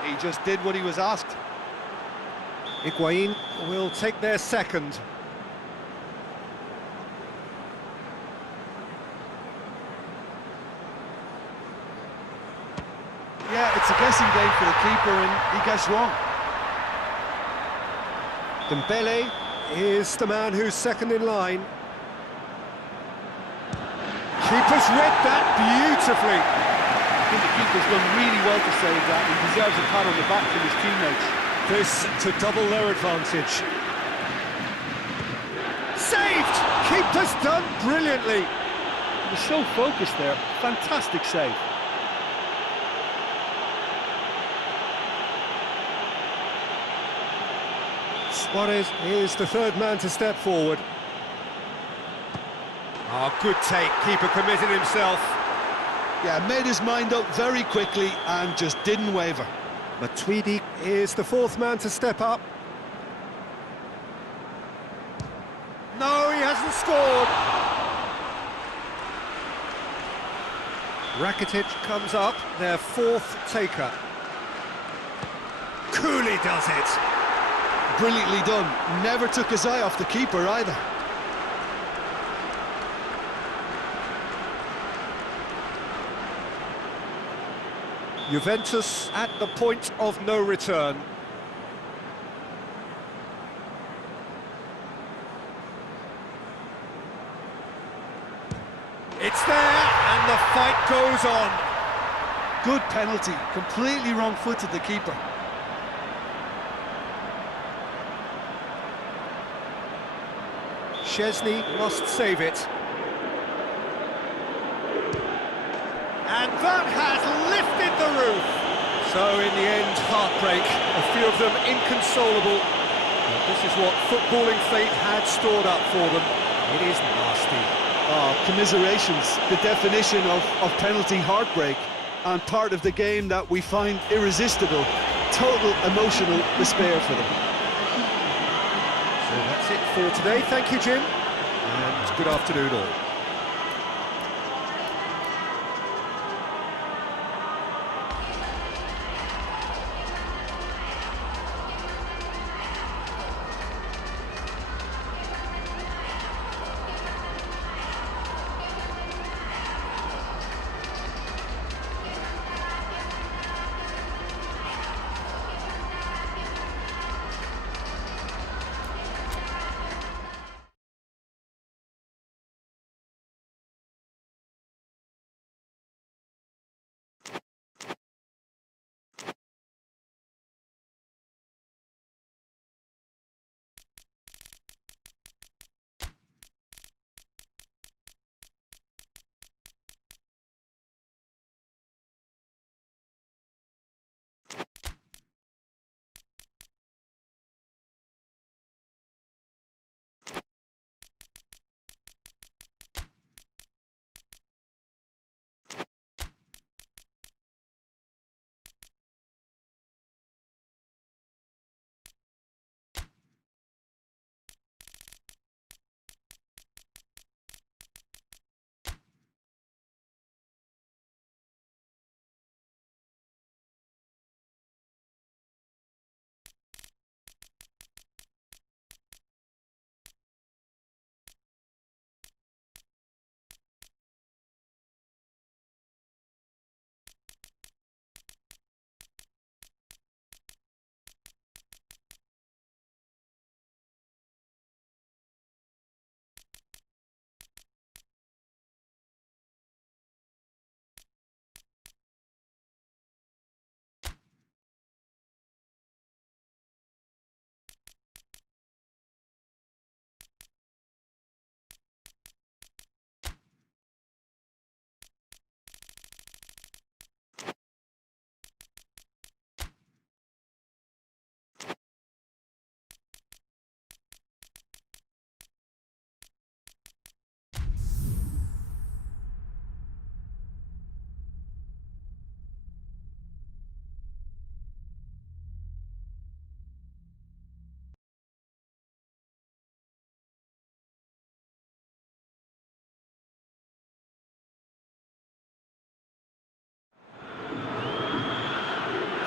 He just did what he was asked. Higuain will take their second. Yeah, it's a guessing game for the keeper, and he gets wrong. Dembele is the man who's second in line. Keeper's read that beautifully. I think the keeper's done really well to save that. He deserves a pat on the back from his teammates. This to double their advantage. Saved! Keeper Just done brilliantly. He was so focused there. Fantastic save. Suarez is the third man to step forward. Oh, good take. Keeper committed himself. Yeah, made his mind up very quickly and just didn't waver. Matuidi is the fourth man to step up. No, he hasn't scored. Rakitic comes up, their fourth taker. Coolly does it. Brilliantly done. Never took his eye off the keeper either. Juventus at the point of no return. It's there, and the fight goes on. Good penalty. Completely wrong-footed the keeper. Szczesny must save it. And that has lifted the roof. So in the end, heartbreak. A few of them inconsolable. But this is what footballing fate had stored up for them. It is nasty. Oh, commiserations. The definition of penalty heartbreak. And part of the game that we find irresistible. Total emotional despair for them. So that's it for today. Thank you, Jim. And good afternoon all.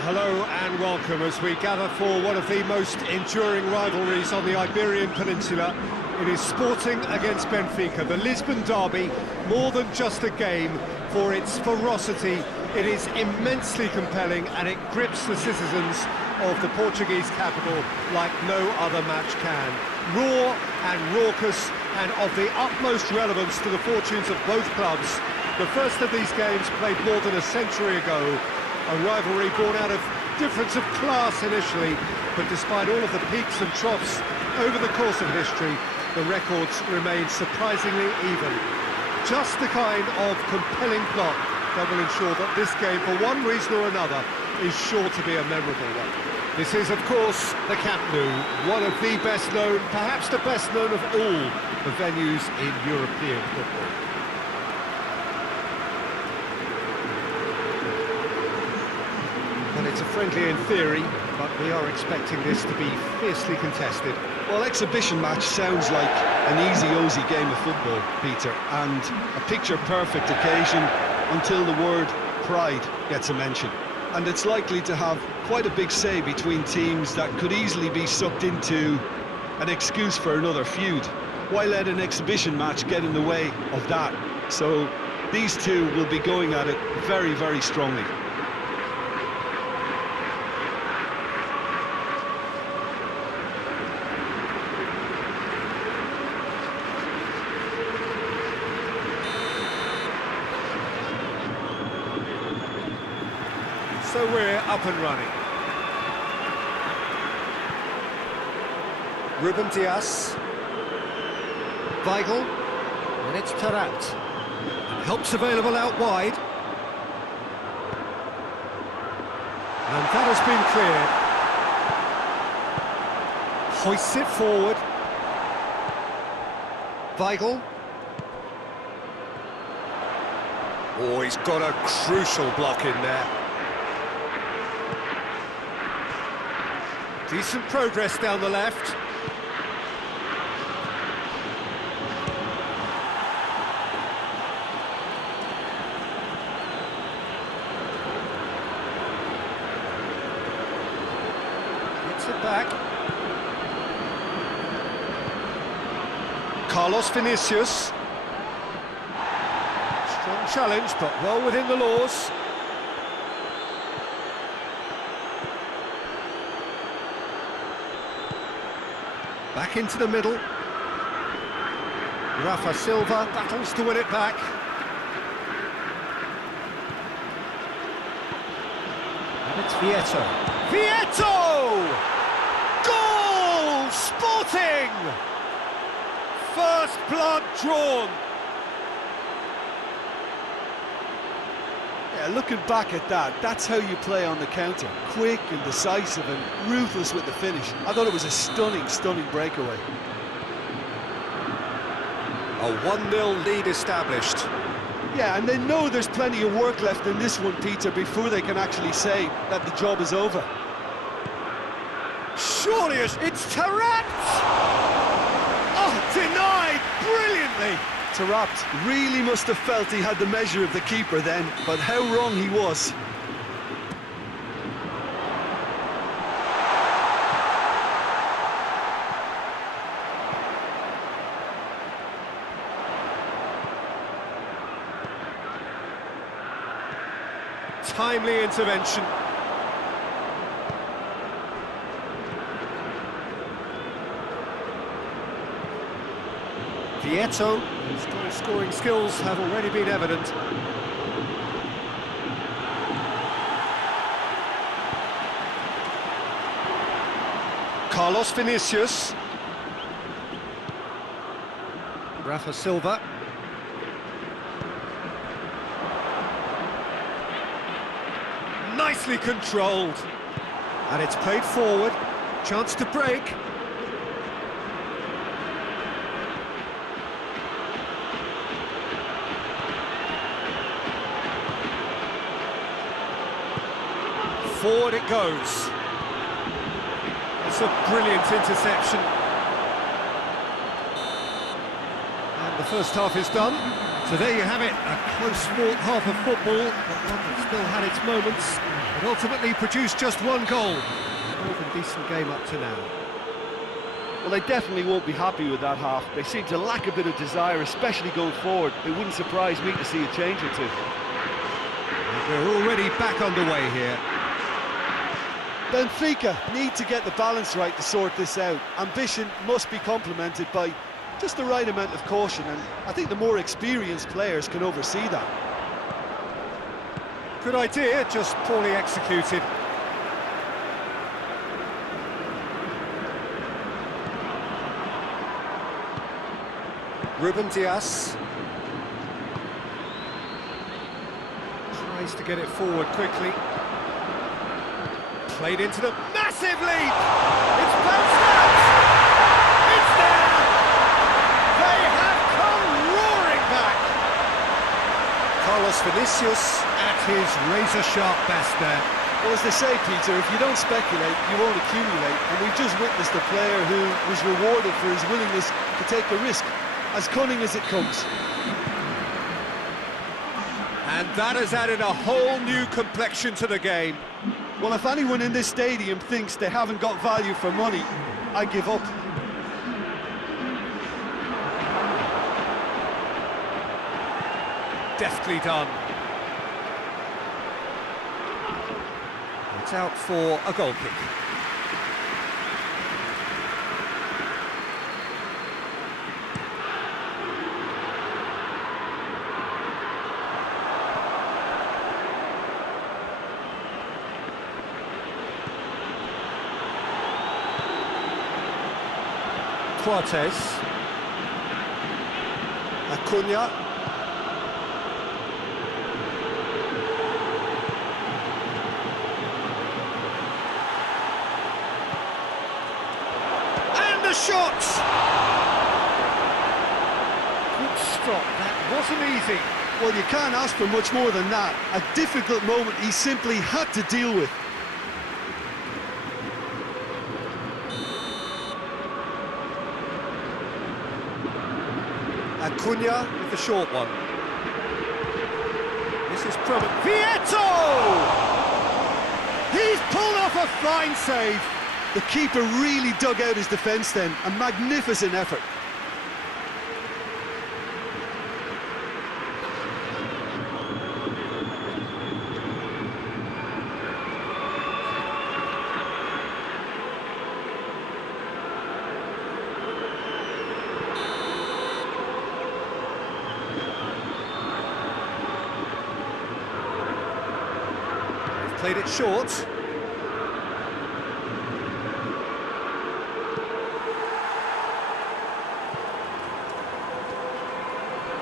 Hello and welcome as we gather for one of the most enduring rivalries on the Iberian Peninsula. It is Sporting against Benfica, the Lisbon derby, more than just a game. For its ferocity, it is immensely compelling and it grips the citizens of the Portuguese capital like no other match can. Raw and raucous and of the utmost relevance to the fortunes of both clubs. The first of these games played more than a century ago. A rivalry born out of difference of class initially, but despite all of the peaks and troughs over the course of history, the records remain surprisingly even. Just the kind of compelling plot that will ensure that this game, for one reason or another, is sure to be a memorable one. This is, of course, the Camp Nou, one of the best known, perhaps the best known of all the venues in European football. Well, it's a friendly in theory, but we are expecting this to be fiercely contested. Well, exhibition match sounds like an easy-ozy game of football, Peter, and a picture-perfect occasion until the word pride gets a mention. And it's likely to have quite a big say between teams that could easily be sucked into an excuse for another feud. Why let an exhibition match get in the way of that? So these two will be going at it very, very strongly. So we're up and running. Ruben Dias. Weigl. And it's Shootout. Help's available out wide. And that has been cleared. Hoists it forward. Weigl. Oh, he's got a crucial block in there. Decent progress down the left. Gets it back. Carlos Vinicius. Strong challenge, but well within the laws. Back into the middle. Rafa Silva battles to win it back. And it's Vieto. Vieto! Goal! Sporting! First blood drawn. Yeah, looking back at that, that's how you play on the counter. Quick and decisive and ruthless with the finish. I thought it was a stunning, stunning breakaway. A 1-0 lead established. Yeah, and they know there's plenty of work left in this one, Peter, before they can actually say that the job is over. Surely it's Tarat! Oh, denied brilliantly! Tarat really must have felt he had the measure of the keeper then, but how wrong he was. Timely intervention. Vieto, whose scoring skills have already been evident. Carlos Vinicius. Rafa Silva. Nicely controlled. And it's played forward. Chance to break. Forward it goes. It's a brilliant interception. And the first half is done. So there you have it, a close-fought half of football, but one that still had its moments, and ultimately produced just one goal. More than decent game up to now. Well, they definitely won't be happy with that half. They seem to lack a bit of desire, especially going forward. It wouldn't surprise me to see a change or two. And we're already back underway here. Benfica need to get the balance right to sort this out. Ambition must be complemented by just the right amount of caution, and I think the more experienced players can oversee that. Good idea, just poorly executed. Ruben Dias. Tries to get it forward quickly. Played into the massive lead! It's bounced out! It's there! They have come roaring back! Carlos Vinicius at his razor-sharp best there. Well, as they say, Peter, if you don't speculate, you won't accumulate. And we've just witnessed a player who was rewarded for his willingness to take the risk, as cunning as it comes. And that has added a whole new complexion to the game. Well, if anyone in this stadium thinks they haven't got value for money, I give up. Deftly done. It's out for a goal kick. Cortez. Acuna. And the shot! Good stop, that wasn't easy. Well, you can't ask for much more than that. A difficult moment he simply had to deal with. Acuna with the short one. This is from Vieto! He's pulled off a fine save. The keeper really dug out his defence then. A magnificent effort. Played it short.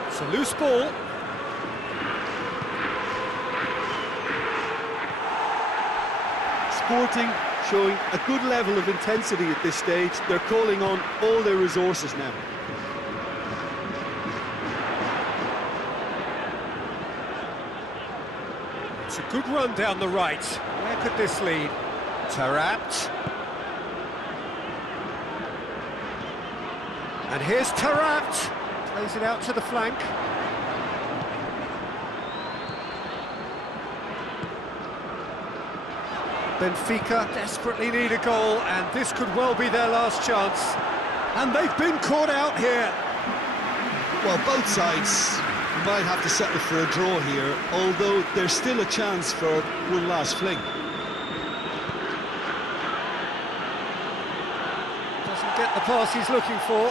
It's a loose ball. Sporting showing a good level of intensity at this stage. They're calling on all their resources now. It's a good run down the right. Where could this lead? Taarabt. And here's Taarabt. Plays it out to the flank. Benfica desperately need a goal, and this could well be their last chance. And they've been caught out here. Well, both sides might have to settle for a draw here, although there's still a chance for one last fling. Doesn't get the pass he's looking for.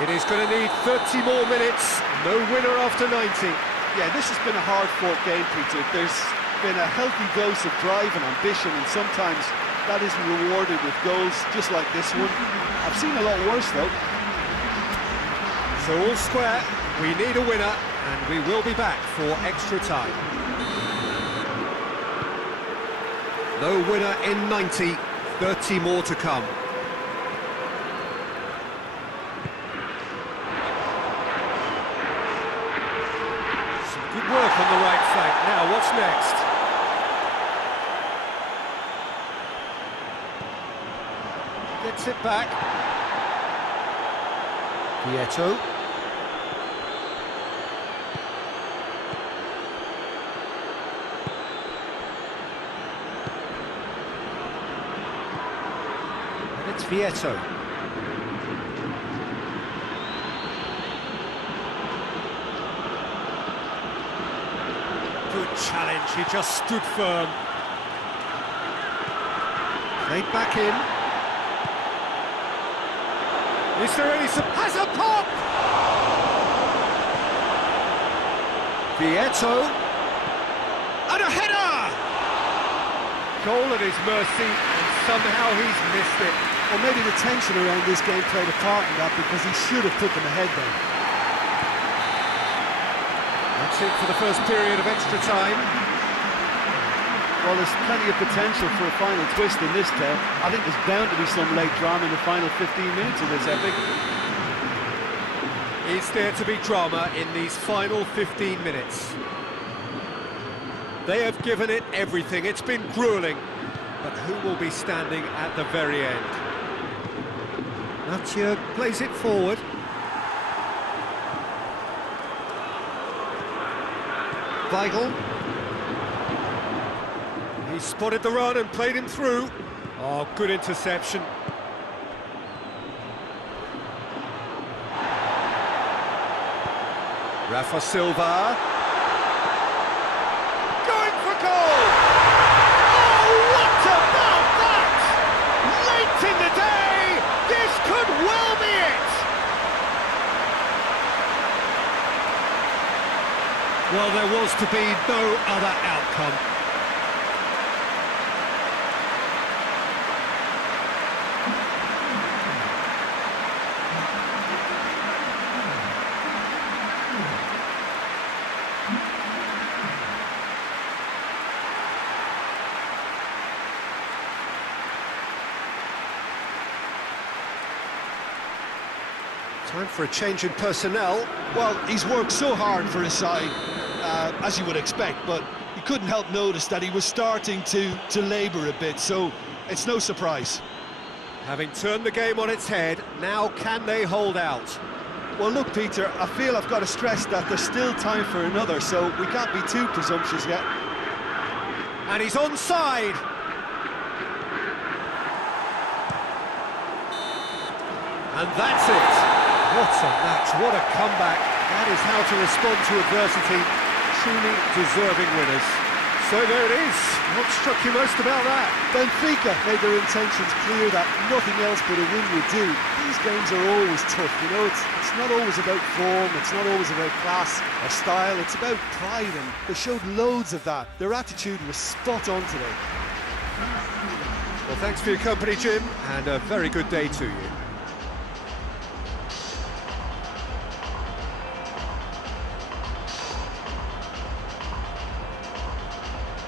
It is going to need 30 more minutes. No winner after 90. Yeah, this has been a hard-fought game, Peter. There's been a healthy dose of drive and ambition, and sometimes that isn't rewarded with goals just like this one. I've seen a lot worse, though. So all square, we need a winner, and we will be back for extra time. No winner in 90, 30 more to come. Some good work on the right flank. Now, what's next? Gets it back. Vieto. And it's Vieto. Good challenge, he just stood firm. Played back in. Is there any... Has a pop! Vieto. And a header! Goal at his mercy, and somehow he's missed it. Well, maybe the tension around this game played a part in that, because he should have put them ahead then. That's it for the first period of extra time. Well, there's plenty of potential for a final twist in this tale. I think there's bound to be some late drama in the final 15 minutes of this epic. Is there to be drama in these final 15 minutes? They have given it everything. It's been gruelling. But who will be standing at the very end? Natia plays it forward. Weigl. He spotted the run and played him through. Oh, good interception. Rafa Silva. Going for goal! Oh, what about that? Late in the day, this could well be it! Well, there was to be no other outcome. Time for a change in personnel. Well, he's worked so hard for his side, as you would expect, but you couldn't help notice that he was starting to labour a bit, so it's no surprise. Having turned the game on its head, now can they hold out? Well, look, Peter, I feel I've got to stress that there's still time for another, so we can't be too presumptuous yet. And he's onside! And that's it! What a match, what a comeback. That is how to respond to adversity. Truly deserving winners. So there it is. What struck you most about that? Benfica made their intentions clear that nothing else but a win would do. These games are always tough, you know, it's not always about form, it's not always about class or style, it's about pride, and they showed loads of that. Their attitude was spot on today. Well, thanks for your company, Jim, and a very good day to you.